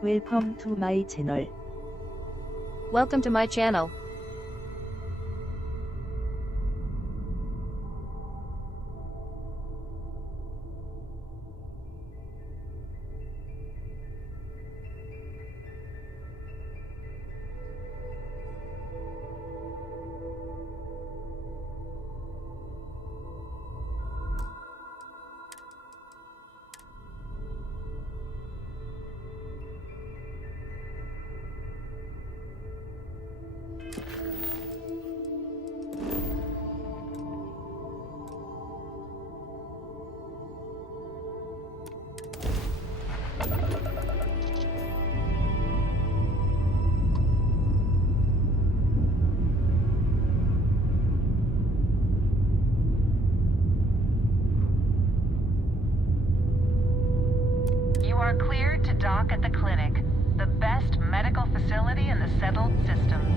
Welcome to my channel. Welcome to my channel. You are cleared to dock at the clinic, the best medical facility in the settled systems.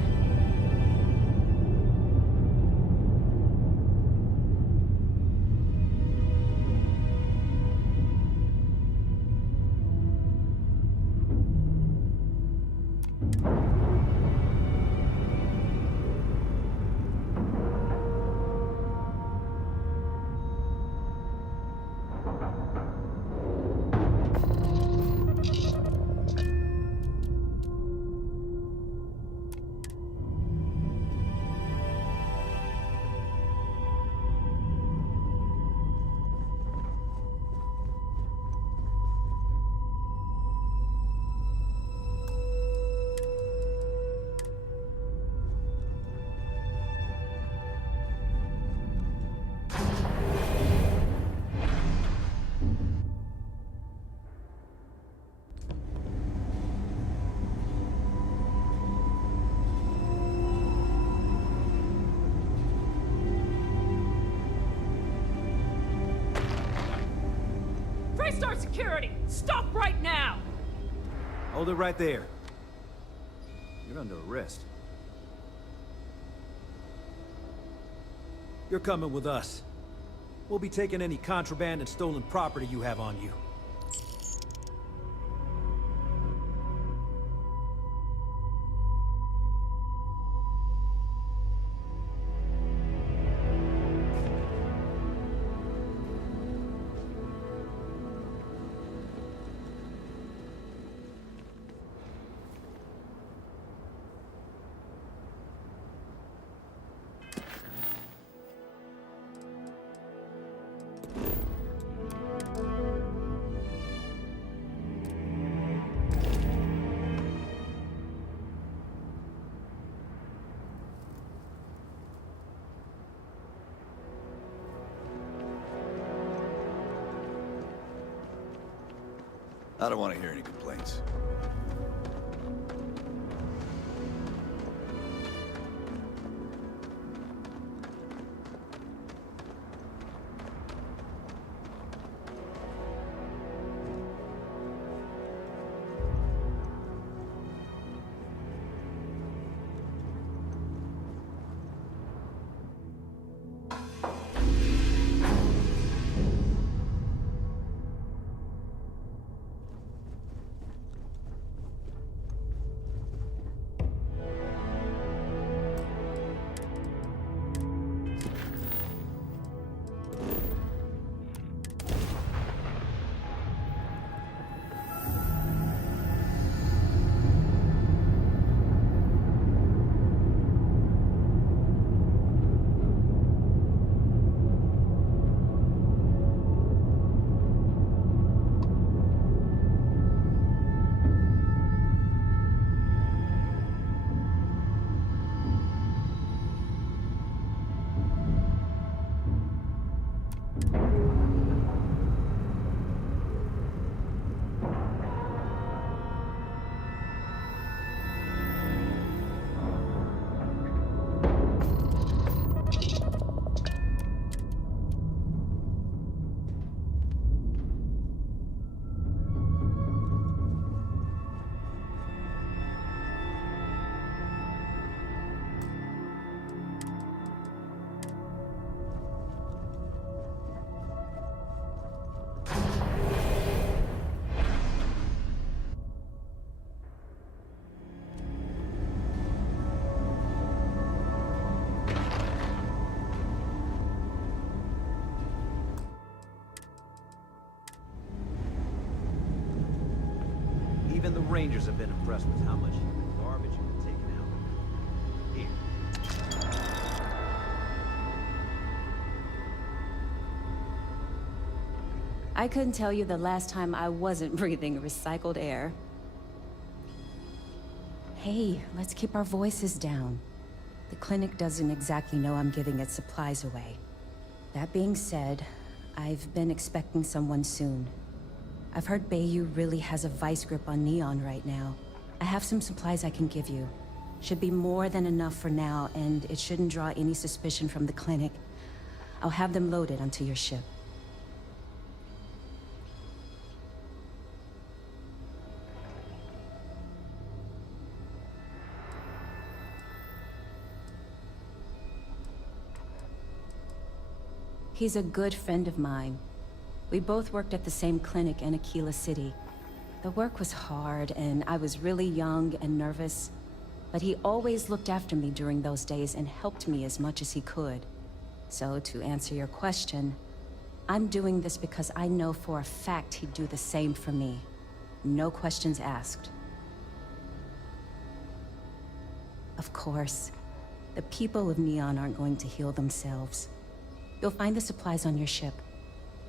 Start security! Stop right now! Hold it right there. You're under arrest. You're coming with us. We'll be taking any contraband and stolen property you have on you. I don't want to hear any complaints. Rangers have been impressed with how much human garbage you've been taking out. Here. I couldn't tell you the last time I wasn't breathing recycled air. Hey, let's keep our voices down. The clinic doesn't exactly know I'm giving its supplies away. That being said, I've been expecting someone soon. I've heard Bayou really has a vice grip on Neon right now. I have some supplies I can give you. Should be more than enough for now, and it shouldn't draw any suspicion from the clinic. I'll have them loaded onto your ship. He's a good friend of mine. We both worked at the same clinic in Aquila City. The work was hard, and I was really young and nervous. But he always looked after me during those days and helped me as much as he could. So, to answer your question, I'm doing this because I know for a fact he'd do the same for me. No questions asked. Of course, the people of Neon aren't going to heal themselves. You'll find the supplies on your ship.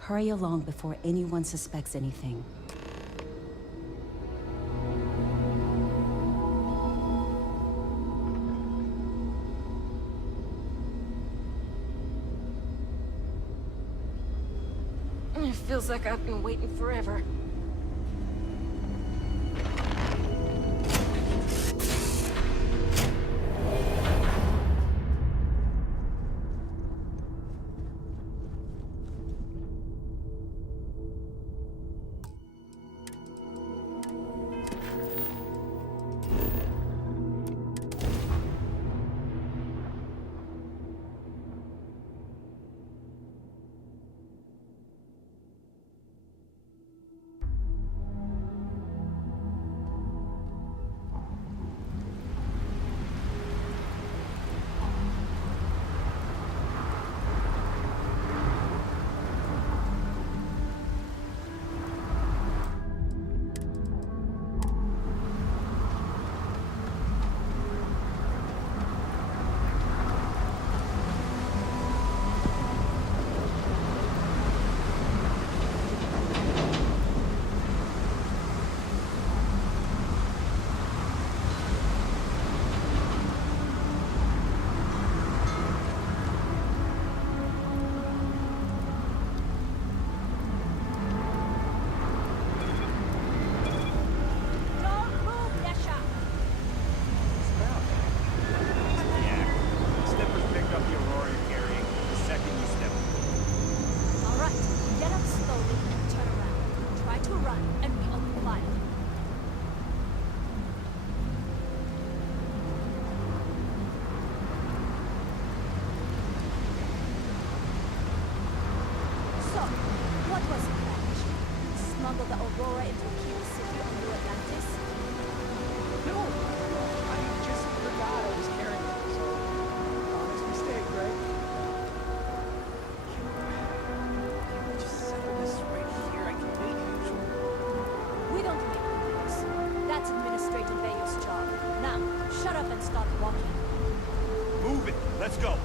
Hurry along before anyone suspects anything. It feels like I've been waiting forever. Let's go.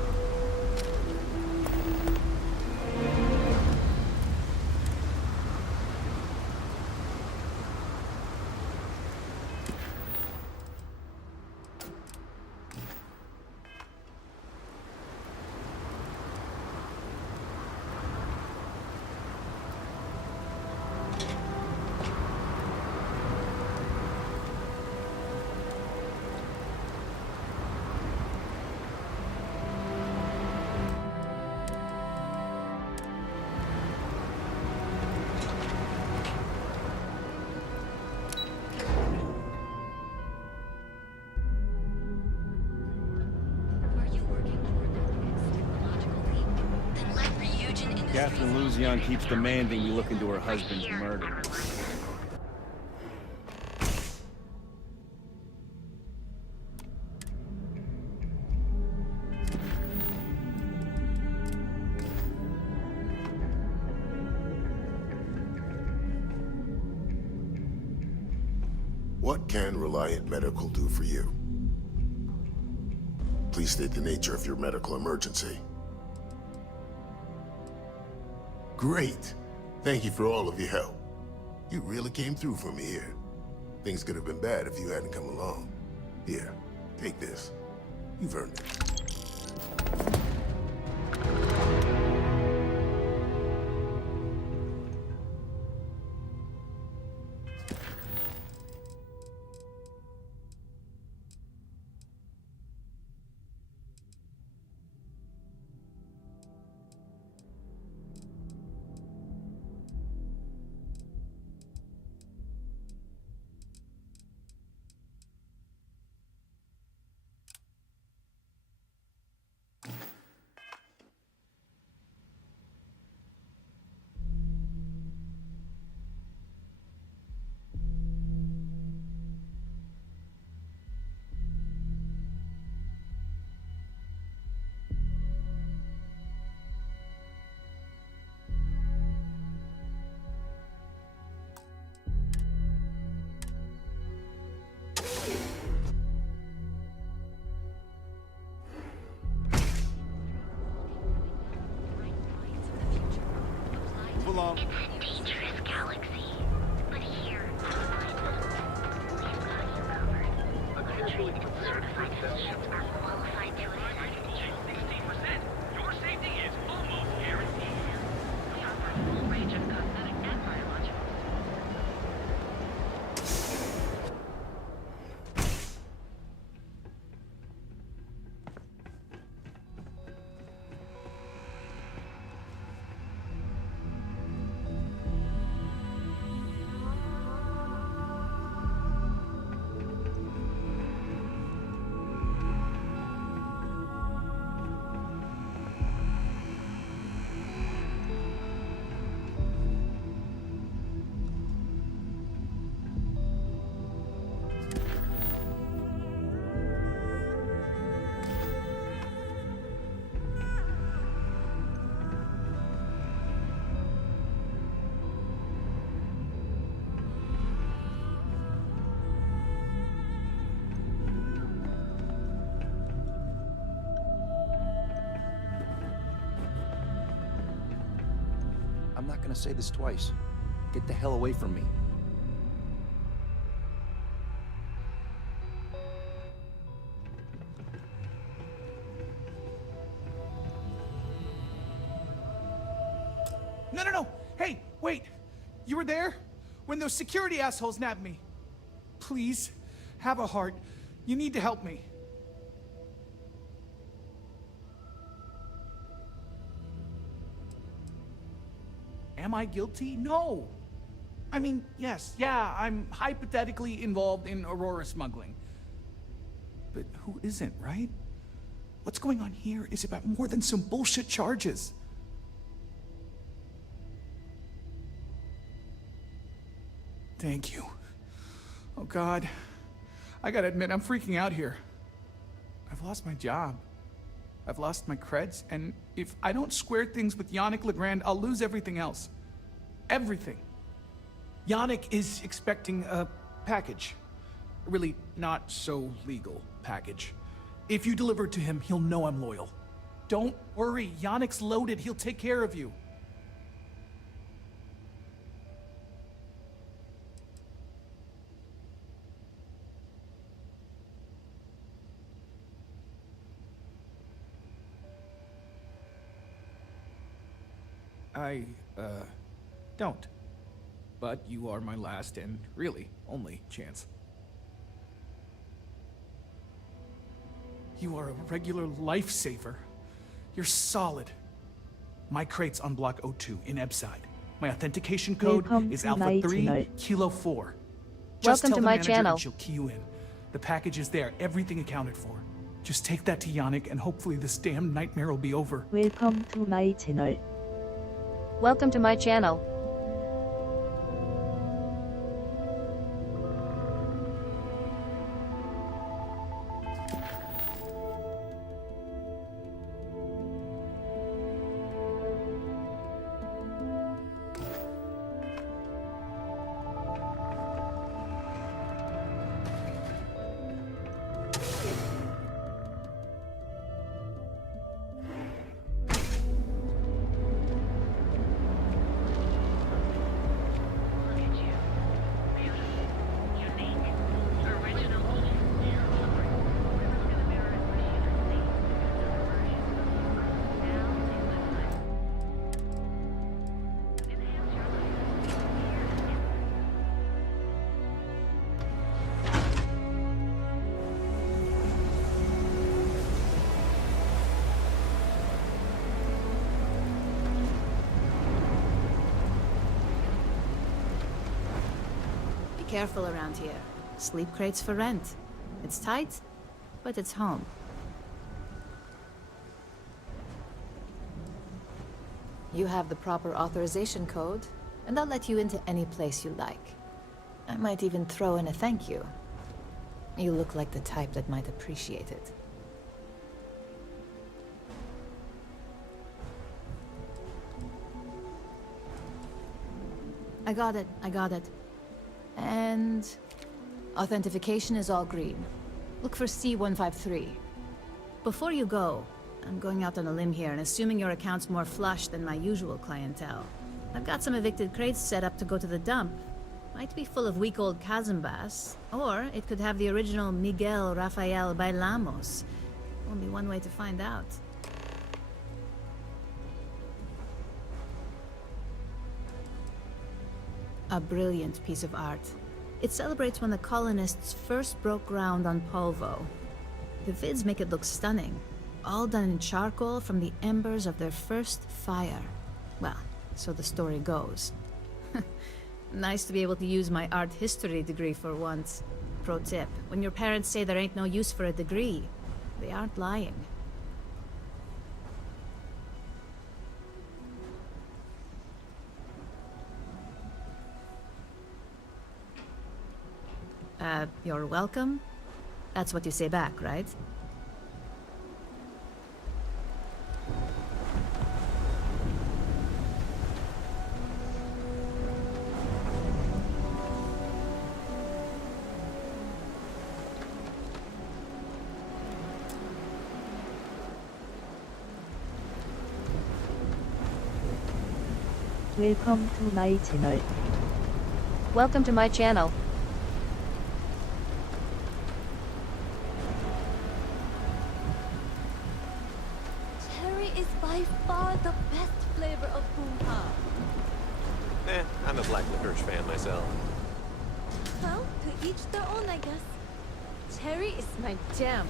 Catherine Luzion keeps demanding you look into her husband's murder. What can Reliant Medical do for you? Please state the nature of your medical emergency. Great. Thank you for all of your help. You really came through for me here. Things could have been bad if you hadn't come along. Here, take this. You've earned it. Move along. It's a dangerous galaxy, but here, we've got you covered. Our trained and certified physicians are qualified to assist you. 60%. Your safety is almost guaranteed. We offer a full range of cosmetic and biologicals. I'm not gonna say this twice. Get the hell away from me. No, no, no! Hey, wait! You were there? When those security assholes nabbed me. Please, have a heart. You need to help me. Am I guilty? No! I mean, yes, yeah, I'm hypothetically involved in Aurora smuggling. But who isn't, right? What's going on here is about more than some bullshit charges. Thank you. Oh God. I gotta admit, I'm freaking out here. I've lost my job. I've lost my creds, and if I don't square things with Yannick Legrand, I'll lose everything else. Everything. Yannick is expecting a package. A really not so legal package. If you deliver it to him, he'll know I'm loyal. Don't worry, Yannick's loaded. He'll take care of you. I, don't. But you are my last and really only chance. You are a regular lifesaver. You're solid. My crate's on block O2 in Ebside. My authentication code Welcome is to Alpha my 3, channel. Kilo 4. Welcome Just tell to the my manager channel. and she'll key you in. The package is there, everything accounted for. Just take that to Yannick and hopefully this damn nightmare will be over. Welcome to my channel. Welcome to my channel. careful around here. Sleep crates for rent. It's tight, but it's home. You have the proper authorization code, and I'll let you into any place you like. I might even throw in a thank you. You look like the type that might appreciate it. I got it. And... authentication is all green. Look for C153. Before you go, I'm going out on a limb here and assuming your account's more flush than my usual clientele. I've got some evicted crates set up to go to the dump. Might be full of week-old Kazimbas, or it could have the original Miguel Rafael Bailamos. Only one way to find out. A brilliant piece of art. It celebrates when the colonists first broke ground on Polvo. The vids make it look stunning, all done in charcoal from the embers of their first fire. Well, so the story goes. Nice to be able to use my art history degree for once. Pro tip, when your parents say there ain't no use for a degree, they aren't lying. You're welcome? That's what you say back, right? Welcome to my channel. Welcome to my channel. Cherry is by far the best flavor of Boompa. I'm a black licorice fan myself. Well, to each their own, I guess. Cherry is my jam.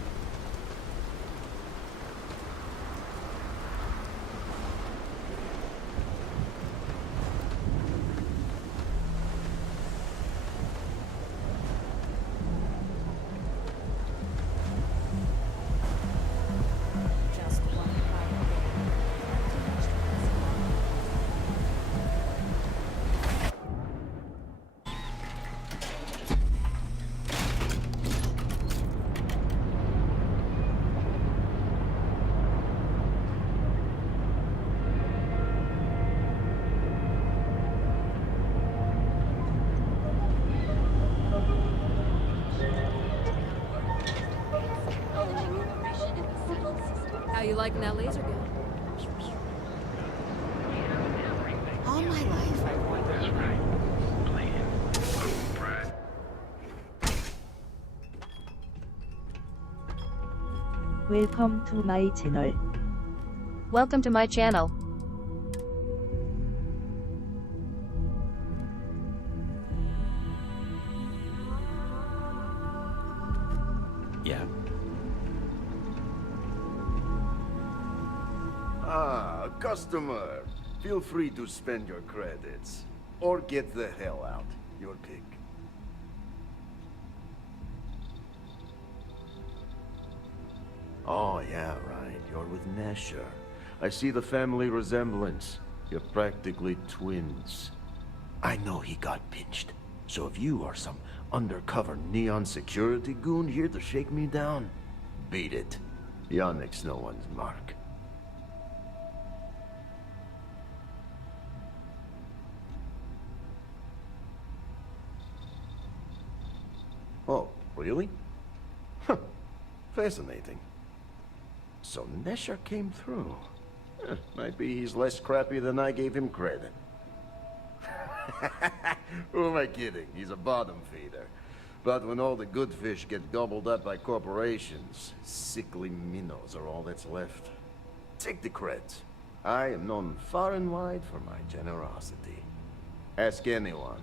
How you liking that laser gun? All my life, I've wondered. Welcome to my channel. Welcome to my channel. Yeah. Ah, customer. Feel free to spend your credits. Or get the hell out. Your pick. Oh, yeah, right. You're with Nesher. I see the family resemblance. You're practically twins. I know he got pinched. So if you are some undercover neon security goon here to shake me down, beat it. Yannick's no one's mark. Oh, really? Huh. Fascinating. So Nesher came through. Might be he's less crappy than I gave him credit. Who am I kidding? He's a bottom feeder. But when all the good fish get gobbled up by corporations, sickly minnows are all that's left. Take the creds. I am known far and wide for my generosity. Ask anyone.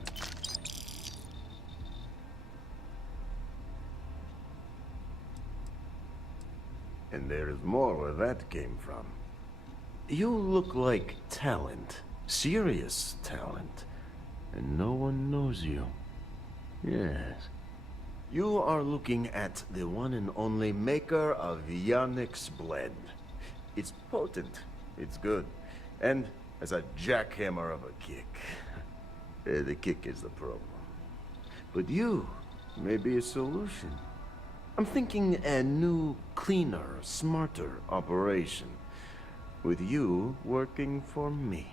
And there is more where that came from. You look like talent. Serious talent. And no one knows you. Yes. You are looking at the one and only maker of Yannick's blend. It's potent, it's good, and has a jackhammer of a kick. The kick is the problem. But you may be a solution. I'm thinking a new, cleaner, smarter operation. With you working for me.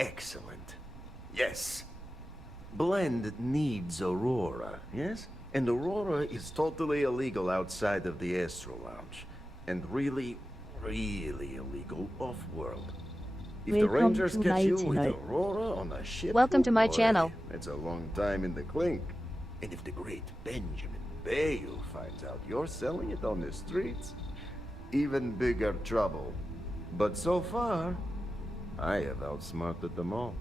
Excellent. Yes. Blend needs Aurora, yes? And Aurora is totally illegal outside of the Astro Lounge. And really, really illegal off-world. If the Welcome Rangers to catch my you with channel. Aurora on a ship... Welcome to my boy, channel. It's a long time in the clink. And if the great Benjamin Bayou finds out you're selling it on the streets, even bigger trouble. But so far, I have outsmarted them all.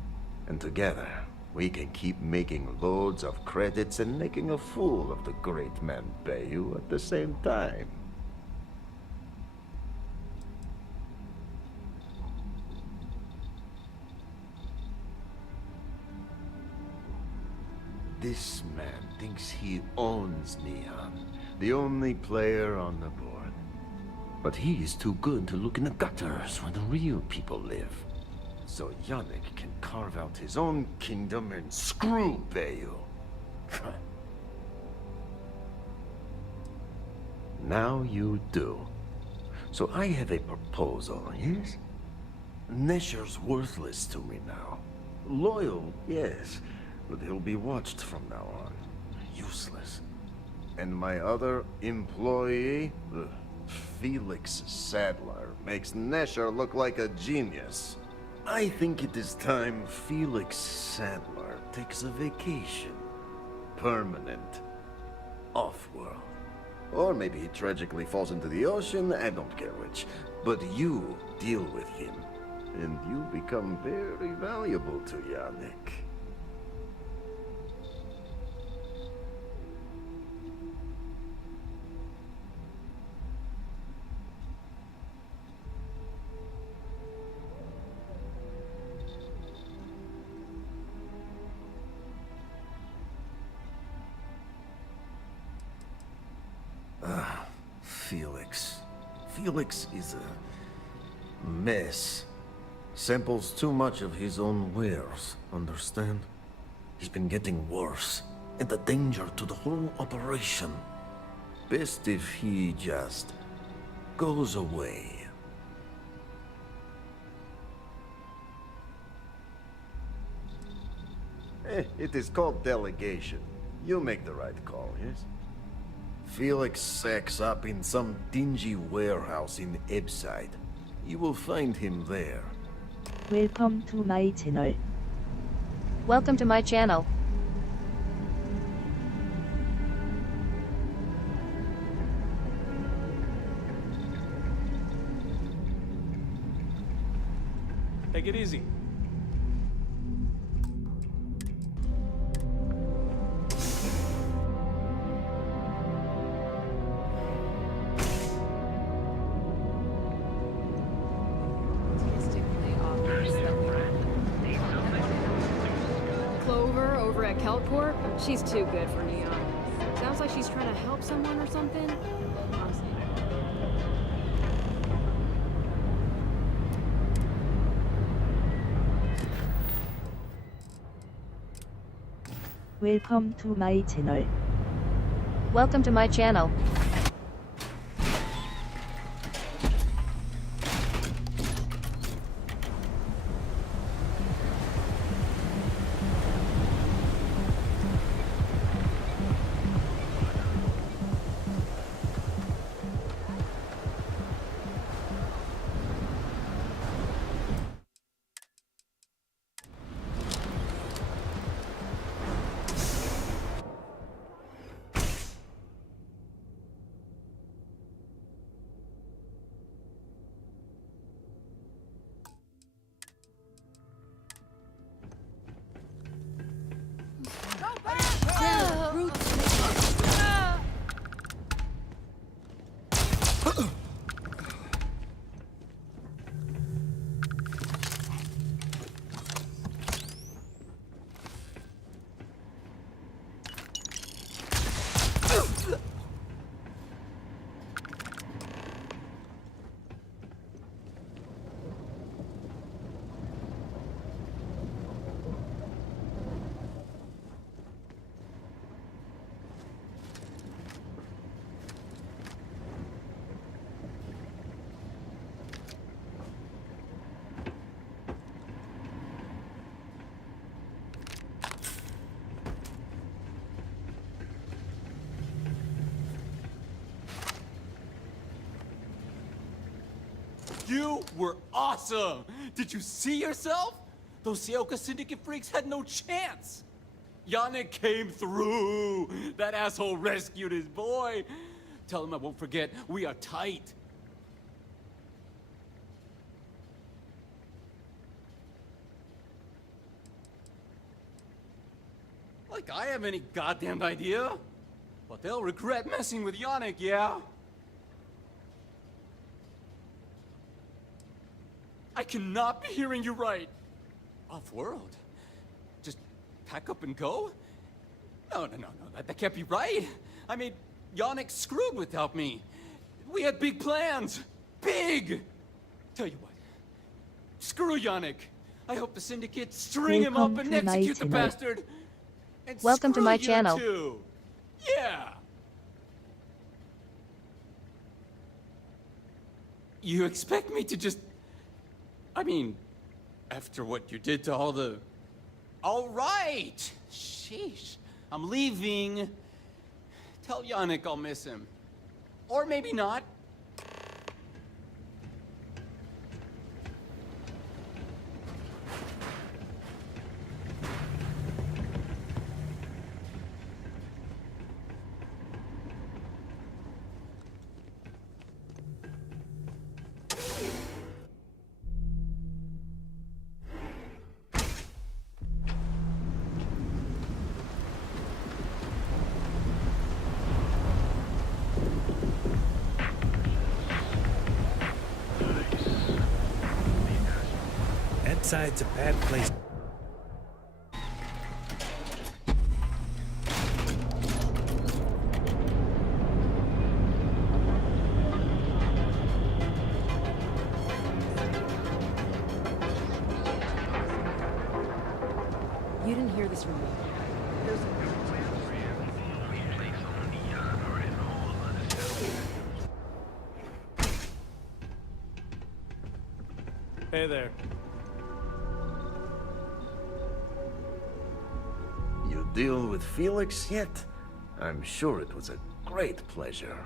And together, we can keep making loads of credits and making a fool of the great man Bayou at the same time. This man thinks he owns Neon, the only player on the board. But he is too good to look in the gutters where the real people live. So Yannick can carve out his own kingdom and screw Bayou. Now you do. So I have a proposal, yes? Nesher's worthless to me now. Loyal, yes, but he'll be watched from now on. Useless. And my other employee, Felix Sadler, makes Nesher look like a genius. I think it is time Felix Sadler takes a vacation. Permanent. Off-world. Or maybe he tragically falls into the ocean, I don't care which. But you deal with him, and you become very valuable to Yannick. Felix. Felix is a mess. Samples too much of his own wares, understand? He's been getting worse, and a danger to the whole operation. Best if he just goes away. It is called delegation. You make the right call, yes? Felix sacks up in some dingy warehouse in Ebside. You will find him there. Welcome to my channel. Welcome to my channel. Take it easy. Clover over at Kelport? She's too good for Neon. Sounds like she's trying to help someone or something. Honestly. Welcome to my channel. Welcome to my channel. You were awesome! Did you see yourself? Those Seoka Syndicate freaks had no chance! Yannick came through! That asshole rescued his boy! Tell him I won't forget, we are tight. Like I have any goddamn idea? But they'll regret messing with Yannick, yeah? I cannot be hearing you right. Off-world? Just pack up and go? No, that can't be right. I mean, Yannick's screwed without me. We had big plans. Big! Tell you what. Screw Yannick. I hope the Syndicate string him up and execute the bastard. And Welcome to my screw you channel. too. Yeah. You expect me to just... I mean, after what you did to all the... All right! Sheesh. I'm leaving. Tell Yannick I'll miss him. Or maybe not. Side's a bad place. You didn't hear this from me. Hey there. You deal with Felix yet? I'm sure it was a great pleasure.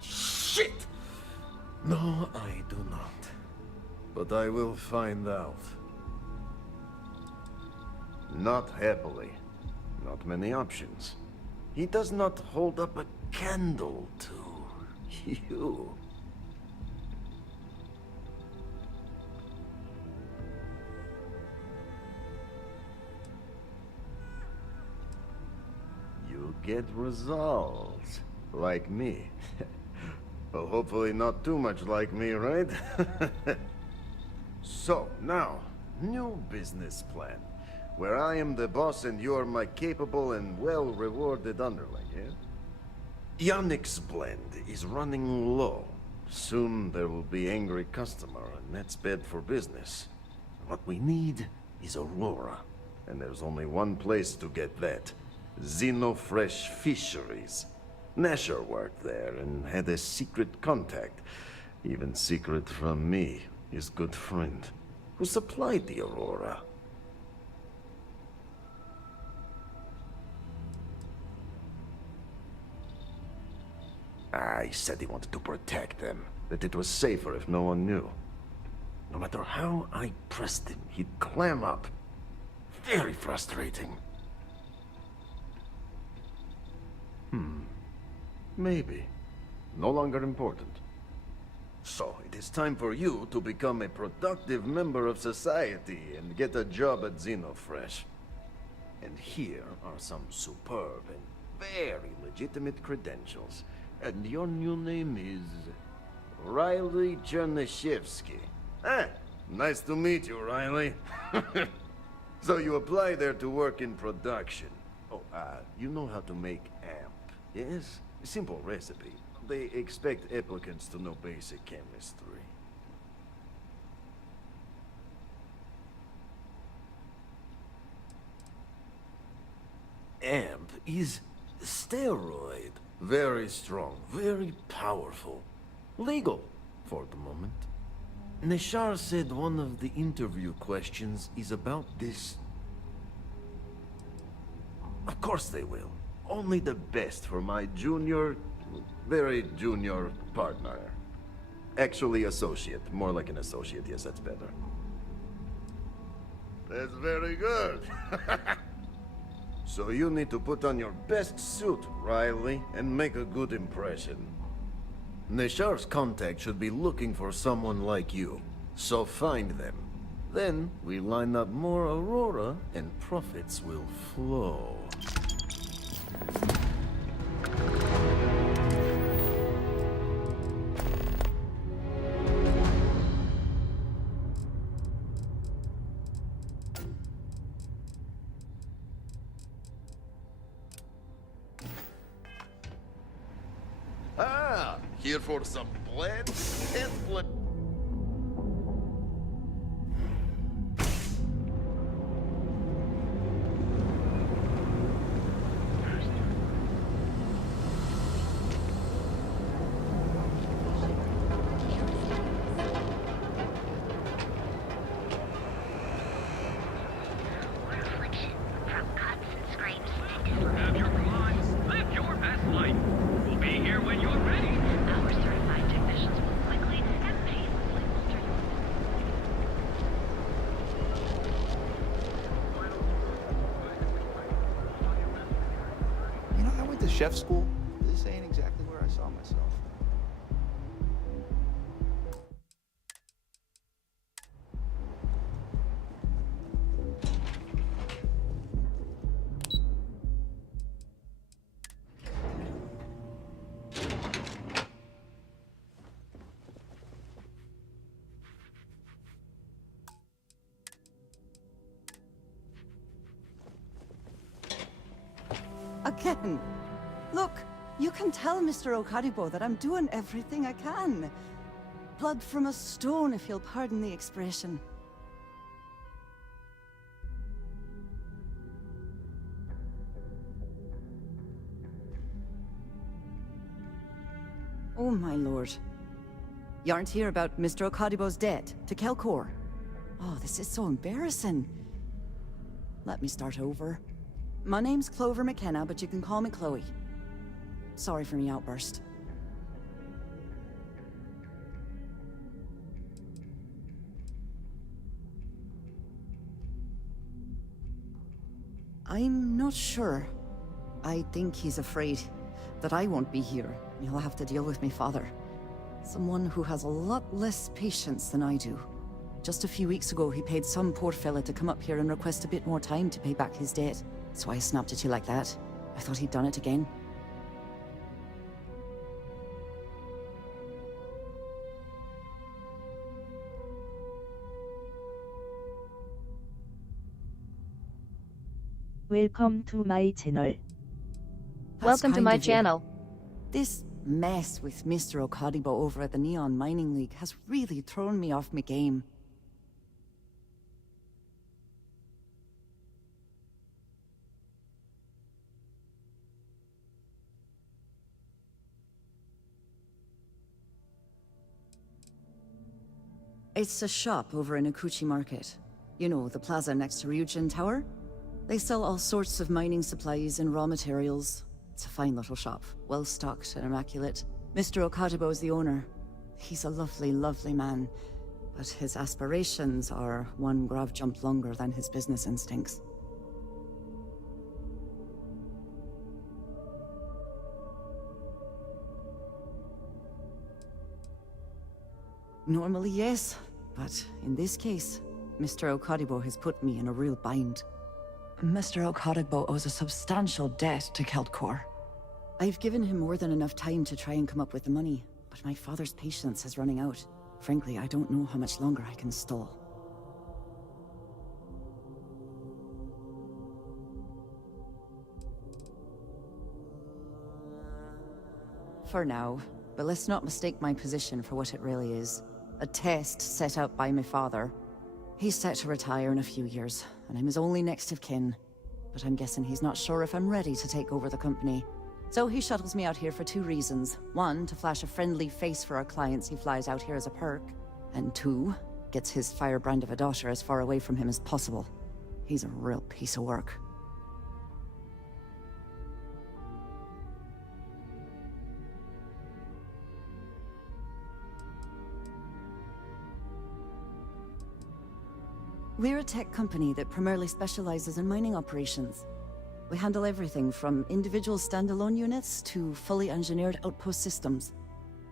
Shit! No, I do not. But I will find out. Not happily. Not many options. He does not hold up a candle to you. You get results. Like me. Well, hopefully not too much like me, right? So, now, new business plan. Where I am the boss and you're my capable and well-rewarded underling, yeah? Yannick's blend is running low. Soon there will be angry customer, and that's bad for business. What we need is Aurora. And there's only one place to get that. Xenofresh Fisheries. Nasher worked there and had a secret contact. Even secret from me, his good friend, who supplied the Aurora. He said he wanted to protect them, that it was safer if no one knew. No matter how I pressed him, he'd clam up. Very frustrating. Maybe. No longer important. So, it is time for you to become a productive member of society and get a job at Xenofresh. And here are some superb and very legitimate credentials. And your new name is... Riley Chernyshevsky. Ah, nice to meet you, Riley. So you apply there to work in production. Oh, you know how to make amp, yes? Simple recipe. They expect applicants to know basic chemistry. Amp is steroid. Very strong, very powerful. Legal, for the moment. Nishar said one of the interview questions is about this. Of course they will. Only the best for my junior, very junior partner. Actually associate, more like an associate, yes, that's better. That's very good. So you need to put on your best suit, Riley, and make a good impression. Neshar's contact should be looking for someone like you, so find them. Then we line up more Aurora, and profits will flow. Here for some blend and blend. Have your clients live your best life. We'll be here when you're ready. Our certified technicians will quickly and painlessly alter You know, I went to chef school. This ain't exactly where I saw myself. Again. Look, you can tell Mr. Okadibo that I'm doing everything I can. Blood from a stone, if you'll pardon the expression. Oh, my lord. You aren't here about Mr. Okadibo's debt to Kelkor. Oh, this is so embarrassing. Let me start over. My name's Clover McKenna, but you can call me Chloe. Sorry for me outburst. I'm not sure. I think he's afraid that I won't be here. He'll have to deal with my father. Someone who has a lot less patience than I do. Just a few weeks ago, he paid some poor fella to come up here and request a bit more time to pay back his debt. So I snapped at you like that. I thought he'd done it again. Welcome to my channel. Welcome to my channel. This mess with Mr. Okadibo over at the Neon Mining League has really thrown me off my game. It's a shop over in Akuchi Market. You know, the plaza next to Ryujin Tower? They sell all sorts of mining supplies and raw materials. It's a fine little shop, well-stocked and immaculate. Mr. Okadibo is the owner. He's a lovely, lovely man, but his aspirations are one grav jump longer than his business instincts. Normally, yes, but in this case, Mr. Okadibo has put me in a real bind. Mr. Okadibo owes a substantial debt to Keltkor. I've given him more than enough time to try and come up with the money, but my father's patience is running out. Frankly, I don't know how much longer I can stall. For now, but let's not mistake my position for what it really is. A test set out by my father. He's set to retire in a few years, and I'm his only next of kin. But I'm guessing he's not sure if I'm ready to take over the company. So he shuttles me out here for two reasons. One, to flash a friendly face for our clients he flies out here as a perk. And two, gets his firebrand of a daughter as far away from him as possible. He's a real piece of work. We're a tech company that primarily specializes in mining operations. We handle everything from individual standalone units to fully engineered outpost systems.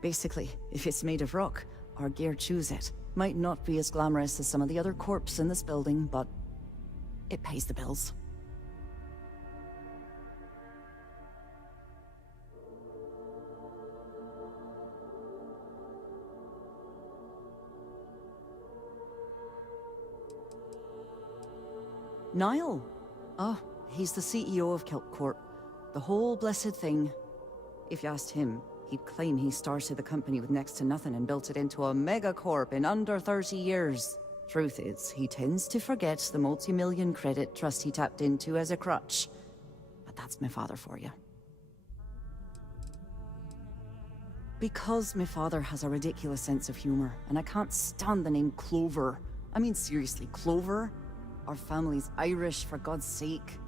Basically, if it's made of rock, our gear chews it. Might not be as glamorous as some of the other corps in this building, but it pays the bills. Niall? Oh, he's the CEO of Kelp Corp. The whole blessed thing. If you asked him, he'd claim he started the company with next to nothing and built it into a megacorp in under 30 years. Truth is, he tends to forget the multi-million credit trust he tapped into as a crutch. But that's my father for you. Because my father has a ridiculous sense of humor, and I can't stand the name Clover. I mean, seriously, Clover? Our family's Irish, for God's sake.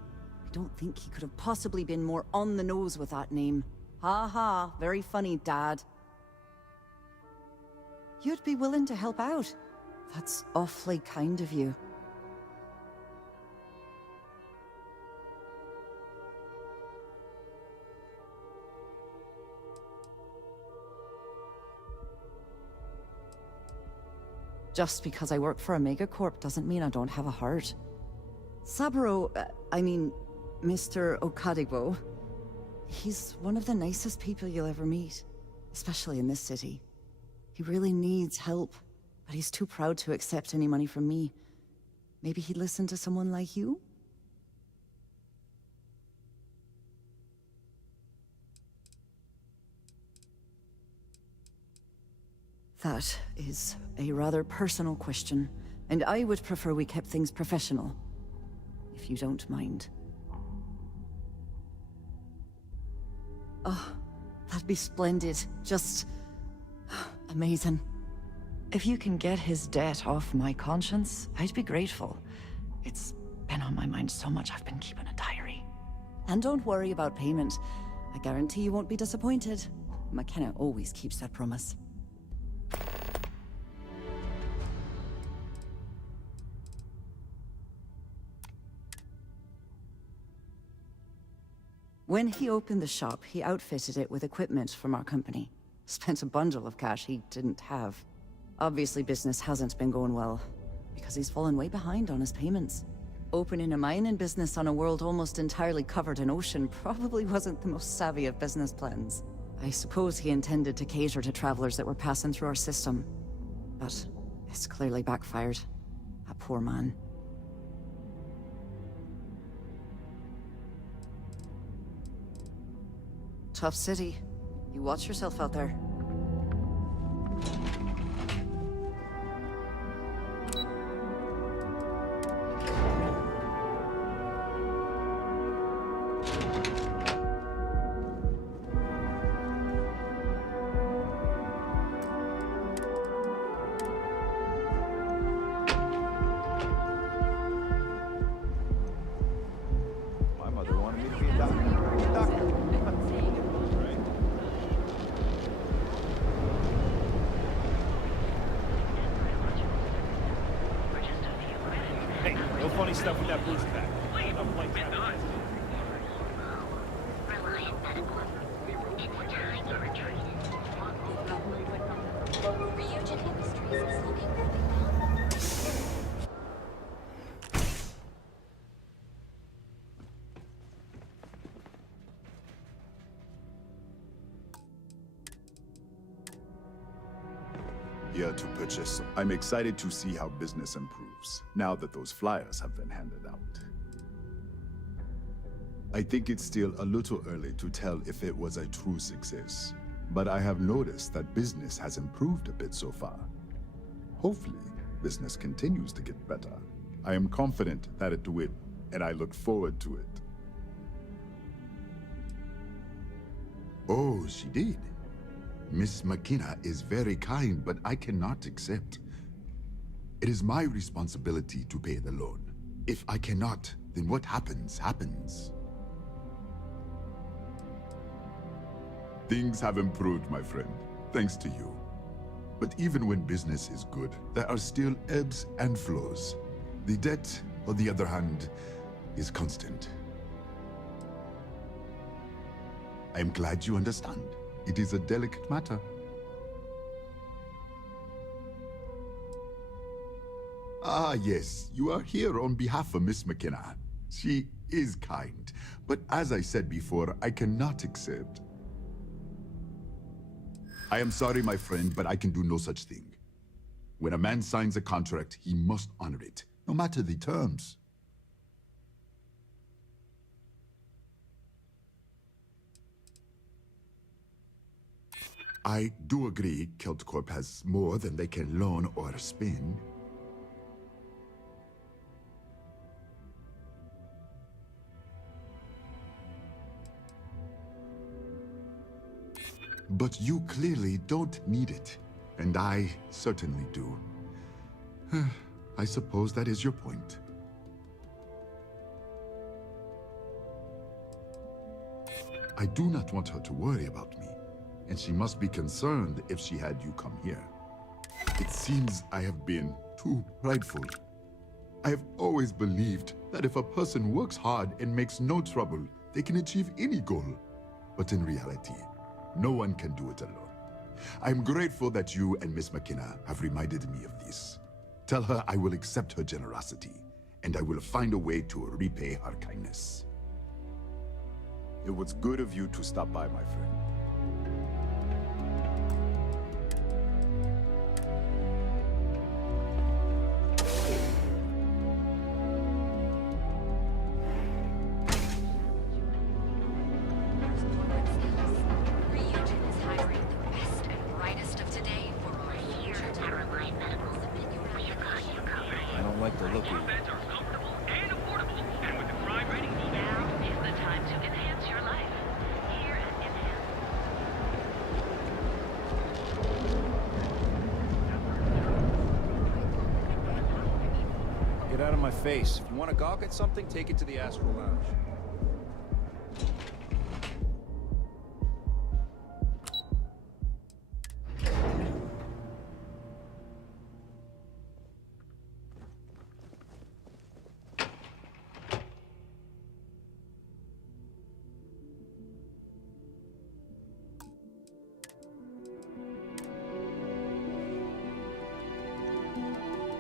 I don't think he could have possibly been more on the nose with that name. Ha ha, very funny, Dad. You'd be willing to help out. That's awfully kind of you. Just because I work for a megacorp doesn't mean I don't have a heart. Saburo, Mr. Okadigbo, he's one of the nicest people you'll ever meet, especially in this city. He really needs help, but he's too proud to accept any money from me. Maybe he'd listen to someone like you? That is a rather personal question, and I would prefer we kept things professional, if you don't mind. Oh, that'd be splendid. Just amazing. If you can get his debt off my conscience, I'd be grateful. It's been on my mind so much I've been keeping a diary. And don't worry about payment. I guarantee you won't be disappointed. McKenna always keeps that promise. When he opened the shop, he outfitted it with equipment from our company. Spent a bundle of cash he didn't have. Obviously business hasn't been going well, because he's fallen way behind on his payments. Opening a mining business on a world almost entirely covered in ocean probably wasn't the most savvy of business plans. I suppose he intended to cater to travelers that were passing through our system. But it's clearly backfired. A poor man. Tough city. You watch yourself out there. My mother wanted me to be a doctor. Hey, no funny stuff with that booze pack. Enough like that. Reliant Medical. It's time you retreated. Ryujin Industries is looking for the Here to purchase. I'm excited to see how business improves, now that those flyers have been handed out. I think it's still a little early to tell if it was a true success, but I have noticed that business has improved a bit so far. Hopefully, business continues to get better. I am confident that it will, and I look forward to it. Oh, she did. Miss McKenna is very kind, but I cannot accept. It is my responsibility to pay the loan. If I cannot, then what happens, happens. Things have improved, my friend, thanks to you. But even when business is good, there are still ebbs and flows. The debt, on the other hand, is constant. I am glad you understand. It is a delicate matter. Ah, yes, you are here on behalf of Miss McKenna. She is kind, but as I said before, I cannot accept. I am sorry, my friend, but I can do no such thing. When a man signs a contract, he must honor it, no matter the terms. I do agree KeltCorp has more than they can loan or spend. But you clearly don't need it, and I certainly do. I suppose that is your point. I do not want her to worry about me, and she must be concerned if she had you come here. It seems I have been too prideful. I have always believed that if a person works hard and makes no trouble, they can achieve any goal. But in reality, no one can do it alone. I am grateful that you and Miss McKenna have reminded me of this. Tell her I will accept her generosity, and I will find a way to repay her kindness. It was good of you to stop by, my friend. Get out of my face. If you want to gawk at something, take it to the Astral Lounge.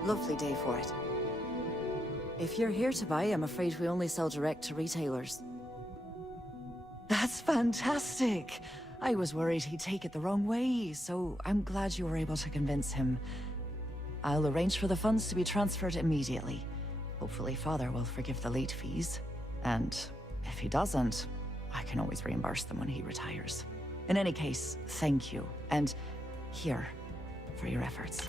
Lovely day for it. If you're here to buy, I'm afraid we only sell direct to retailers. That's fantastic! I was worried he'd take it the wrong way, so I'm glad you were able to convince him. I'll arrange for the funds to be transferred immediately. Hopefully Father will forgive the late fees. And if he doesn't, I can always reimburse them when he retires. In any case, thank you. And here, for your efforts.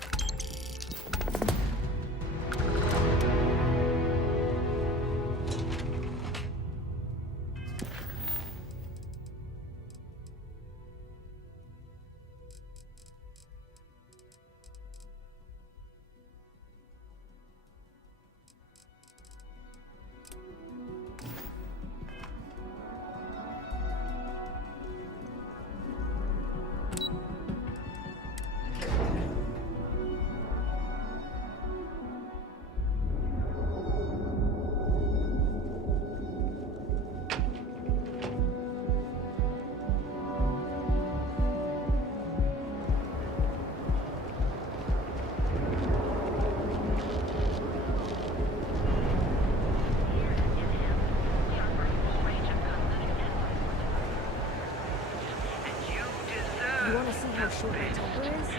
You want to see how short my temper is?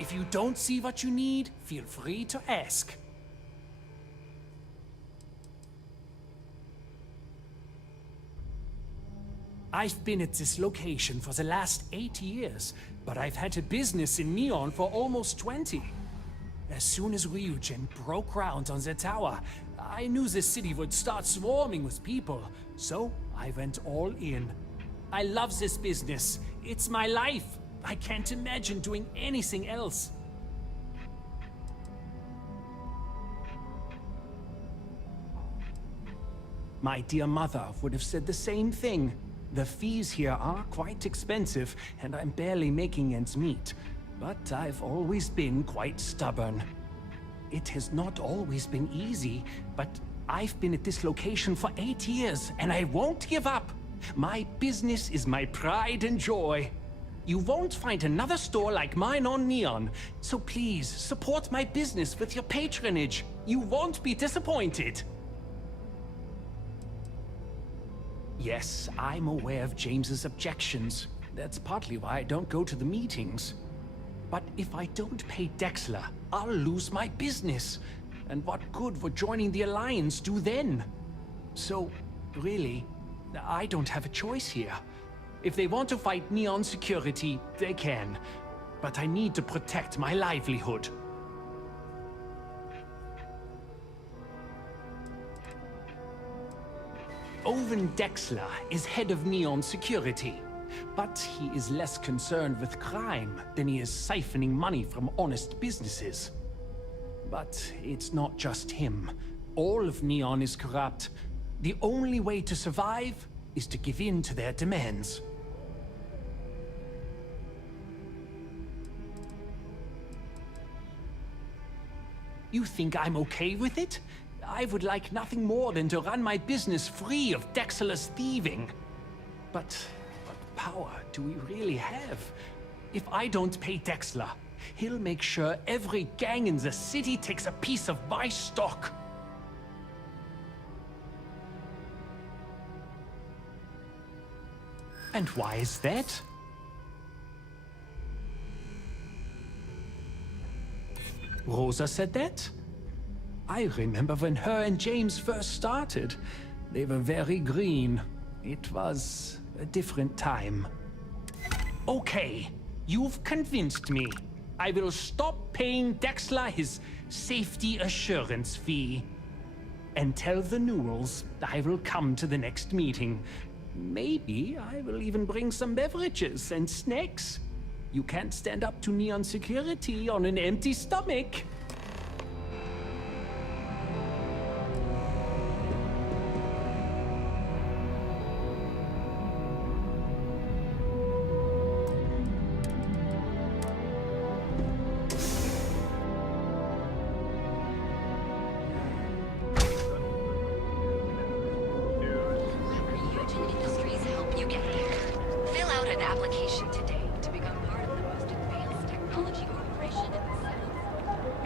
If you don't see what you need, feel free to ask. I've been at this location for the last 8 years, but I've had a business in Neon for almost 20. As soon as Ryujin broke ground on the tower, I knew the city would start swarming with people, so I went all in. I love this business. It's my life. I can't imagine doing anything else. My dear mother would have said the same thing. The fees here are quite expensive, and I'm barely making ends meet. But I've always been quite stubborn. It has not always been easy, but I've been at this location for 8 years, and I won't give up. My business is my pride and joy. You won't find another store like mine on Neon, so please support my business with your patronage. You won't be disappointed. Yes, I'm aware of James's objections. That's partly why I don't go to the meetings. But if I don't pay Dexler, I'll lose my business. And what good would joining the Alliance do then? So, really, I don't have a choice here. If they want to fight Neon security, they can. But I need to protect my livelihood. Owen Dexler is head of Neon security. But he is less concerned with crime than he is siphoning money from honest businesses. But it's not just him. All of Neon is corrupt. The only way to survive is to give in to their demands. You think I'm okay with it? I would like nothing more than to run my business free of Dexler's thieving. But what power do we really have? If I don't pay Dexler, he'll make sure every gang in the city takes a piece of my stock. And why is that? Rosa said that? I remember when her and James first started. They were very green. It was a different time. Okay, you've convinced me. I will stop paying Dexler his safety assurance fee. And tell the Newells I will come to the next meeting. Maybe I will even bring some beverages and snacks. You can't stand up to Neon security on an empty stomach.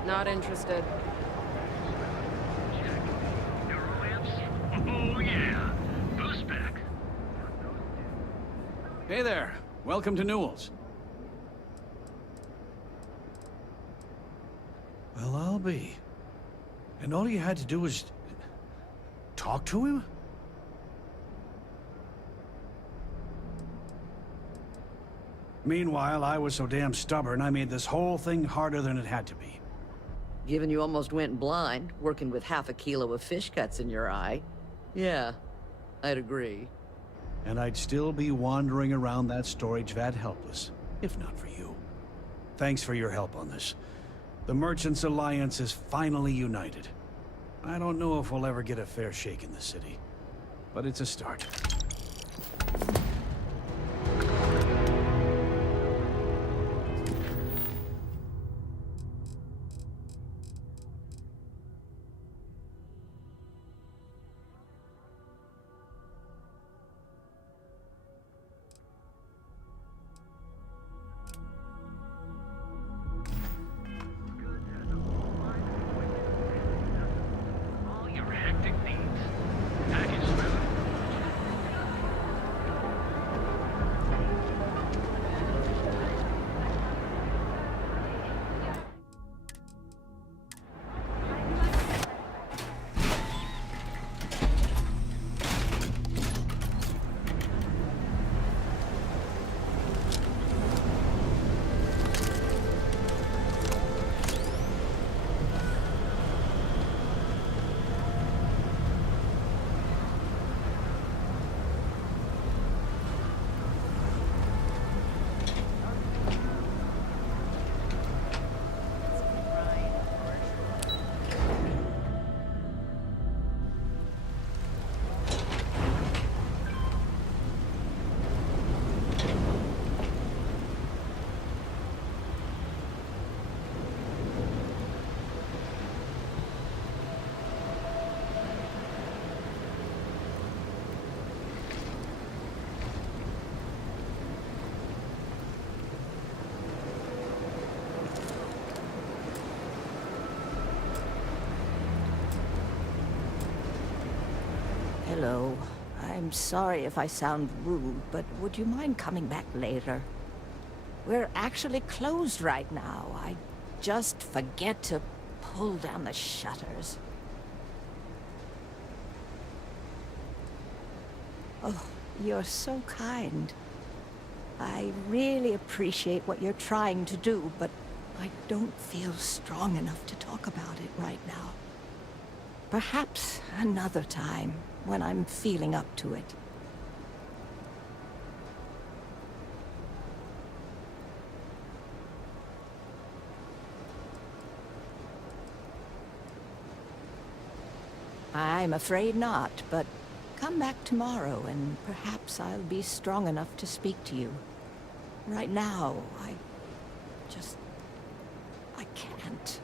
Not interested. Oh yeah, boost back. Hey there, welcome to Newell's. Well, I'll be. And all you had to do was talk to him? Meanwhile, I was so damn stubborn, I made this whole thing harder than it had to be. Given you almost went blind, working with half a kilo of fish cuts in your eye. Yeah, I'd agree. And I'd still be wandering around that storage vat helpless, if not for you. Thanks for your help on this. The Merchants Alliance is finally united. I don't know if we'll ever get a fair shake in the city, but it's a start. Hello. I'm sorry if I sound rude, but would you mind coming back later? We're actually closed right now. I just forget to pull down the shutters. Oh, you're so kind. I really appreciate what you're trying to do, but I don't feel strong enough to talk about it right now. Perhaps another time, when I'm feeling up to it. I'm afraid not, but come back tomorrow and perhaps I'll be strong enough to speak to you. Right now, I can't.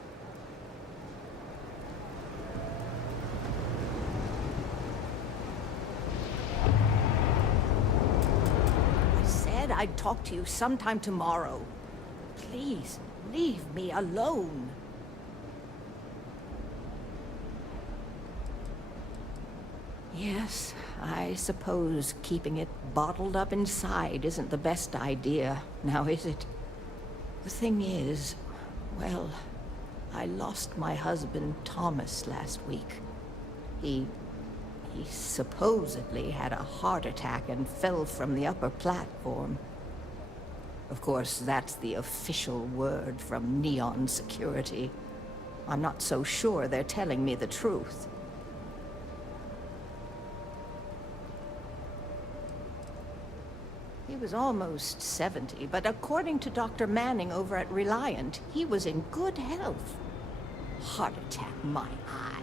I said I'd talk to you sometime tomorrow. Please, leave me alone. Yes, I suppose keeping it bottled up inside isn't the best idea, now is it? The thing is, well, I lost my husband Thomas last week. He supposedly had a heart attack and fell from the upper platform. Of course, that's the official word from Neon Security. I'm not so sure they're telling me the truth. He was almost 70, but according to Dr. Manning over at Reliant, he was in good health. Heart attack, my eye.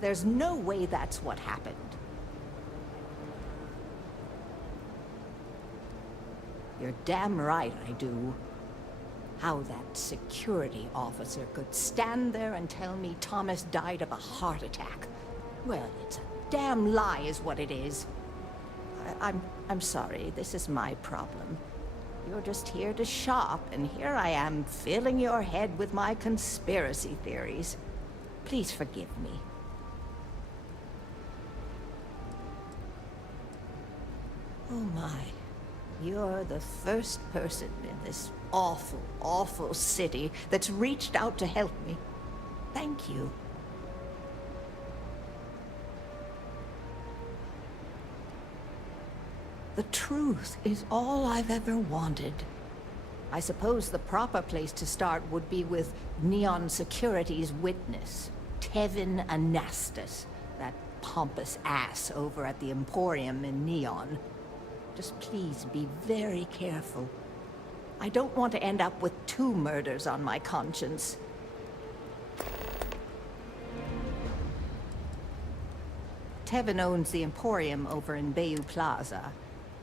There's no way that's what happened. You're damn right I do. How that security officer could stand there and tell me Thomas died of a heart attack. Well, it's a damn lie is what it is. I'm sorry, this is my problem. You're just here to shop, and here I am filling your head with my conspiracy theories. Please forgive me. Oh my. You're the first person in this awful, awful city that's reached out to help me. Thank you. The truth is all I've ever wanted. I suppose the proper place to start would be with Neon Security's witness, Tevin Anastas, that pompous ass over at the Emporium in Neon. Just please be very careful. I don't want to end up with 2 murders on my conscience. Tevin owns the Emporium over in Bayou Plaza.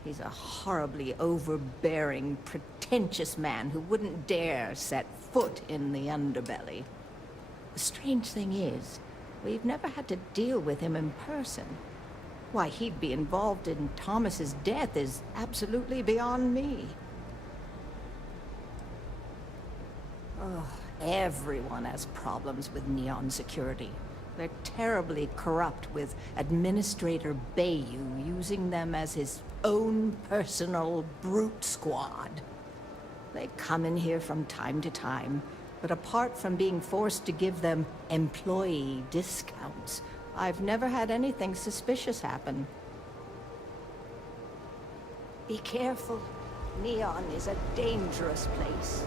He's a horribly overbearing, pretentious man who wouldn't dare set foot in the underbelly. The strange thing is, we've never had to deal with him in person. Why he'd be involved in Thomas's death is absolutely beyond me. Oh, everyone has problems with Neon Security. They're terribly corrupt, with Administrator Bayou using them as his own personal brute squad. They come in here from time to time, but apart from being forced to give them employee discounts, I've never had anything suspicious happen. Be careful. Neon is a dangerous place.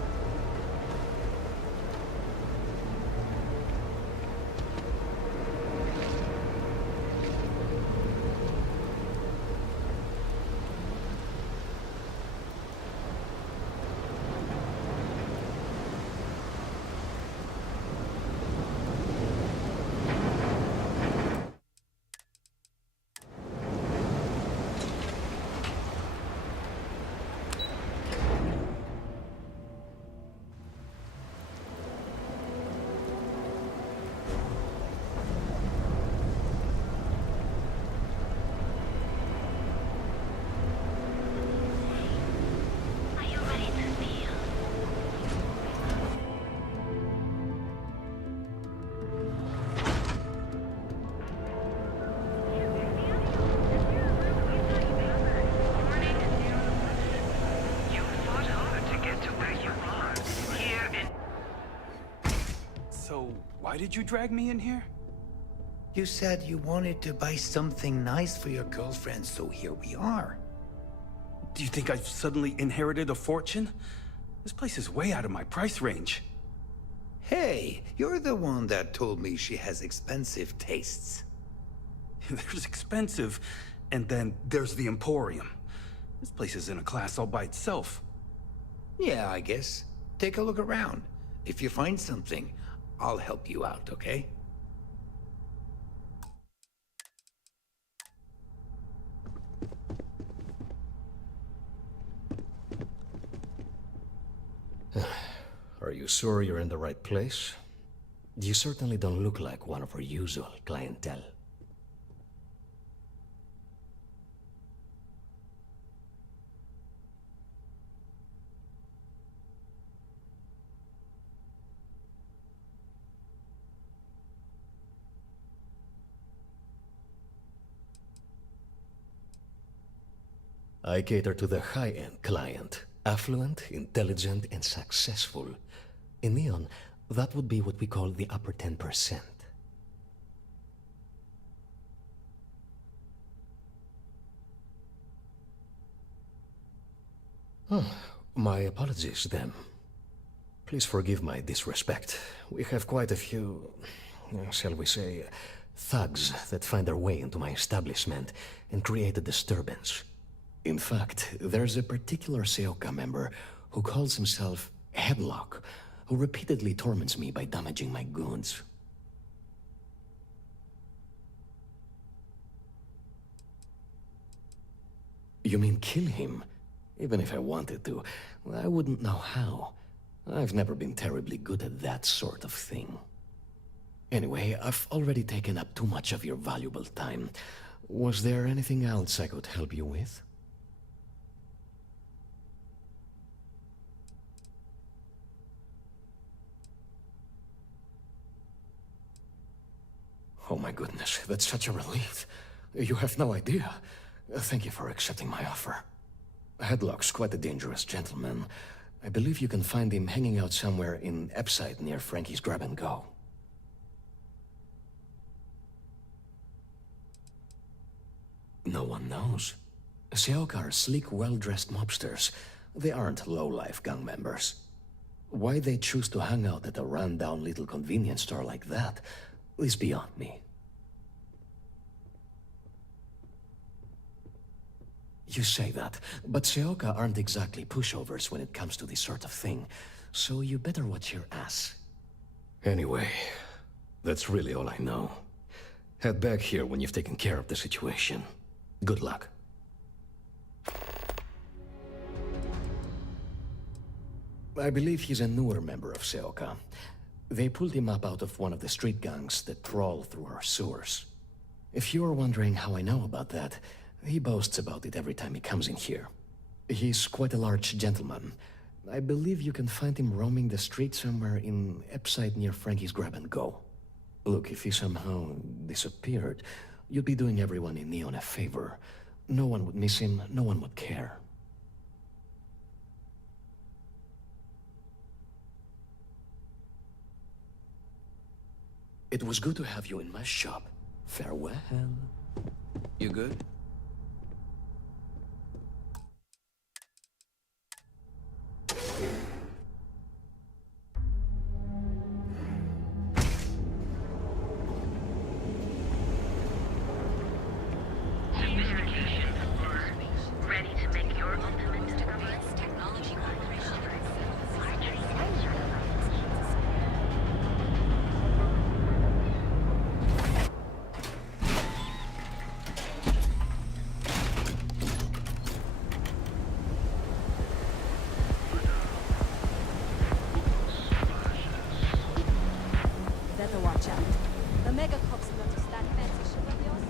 So, why did you drag me in here? You said you wanted to buy something nice for your girlfriend, so here we are. Do you think I've suddenly inherited a fortune? This place is way out of my price range. Hey, you're the one that told me she has expensive tastes. There's expensive, and then there's the Emporium. This place is in a class all by itself. Yeah, I guess. Take a look around. If you find something, I'll help you out, okay? Are you sure you're in the right place? You certainly don't look like one of our usual clientele. I cater to the high-end client. Affluent, intelligent, and successful. In Neon, that would be what we call the upper 10%. My apologies, then. Please forgive my disrespect. We have quite a few, shall we say, thugs that find their way into my establishment and create a disturbance. In fact, there's a particular Seoka member who calls himself Headlock, who repeatedly torments me by damaging my goods. You mean kill him? Even if I wanted to, I wouldn't know how. I've never been terribly good at that sort of thing. Anyway, I've already taken up too much of your valuable time. Was there anything else I could help you with? Oh my goodness, that's such a relief. You have no idea. Thank you for accepting my offer. Headlock's quite a dangerous gentleman. I believe you can find him hanging out somewhere in Epside near Frankie's Grab and Go. No one knows. Seoka are sleek, well-dressed mobsters. They aren't low-life gang members. Why they choose to hang out at a run-down little convenience store like that is beyond me. You say that, but Seoka aren't exactly pushovers when it comes to this sort of thing, so you better watch your ass. Anyway, that's really all I know. Head back here when you've taken care of the situation. Good luck. I believe he's a newer member of Seoka. They pulled him up out of one of the street gangs that crawl through our sewers. If you're wondering how I know about that, he boasts about it every time he comes in here. He's quite a large gentleman. I believe you can find him roaming the street somewhere in Epside near Frankie's Grab and Go. Look, if he somehow disappeared, you'd be doing everyone in Neon a favor. No one would miss him, no one would care. It was good to have you in my shop. Farewell. You good? Ready to make your ultimate discoveries? Technology Better watch out. The mega cops noticed that fancy ship of yours.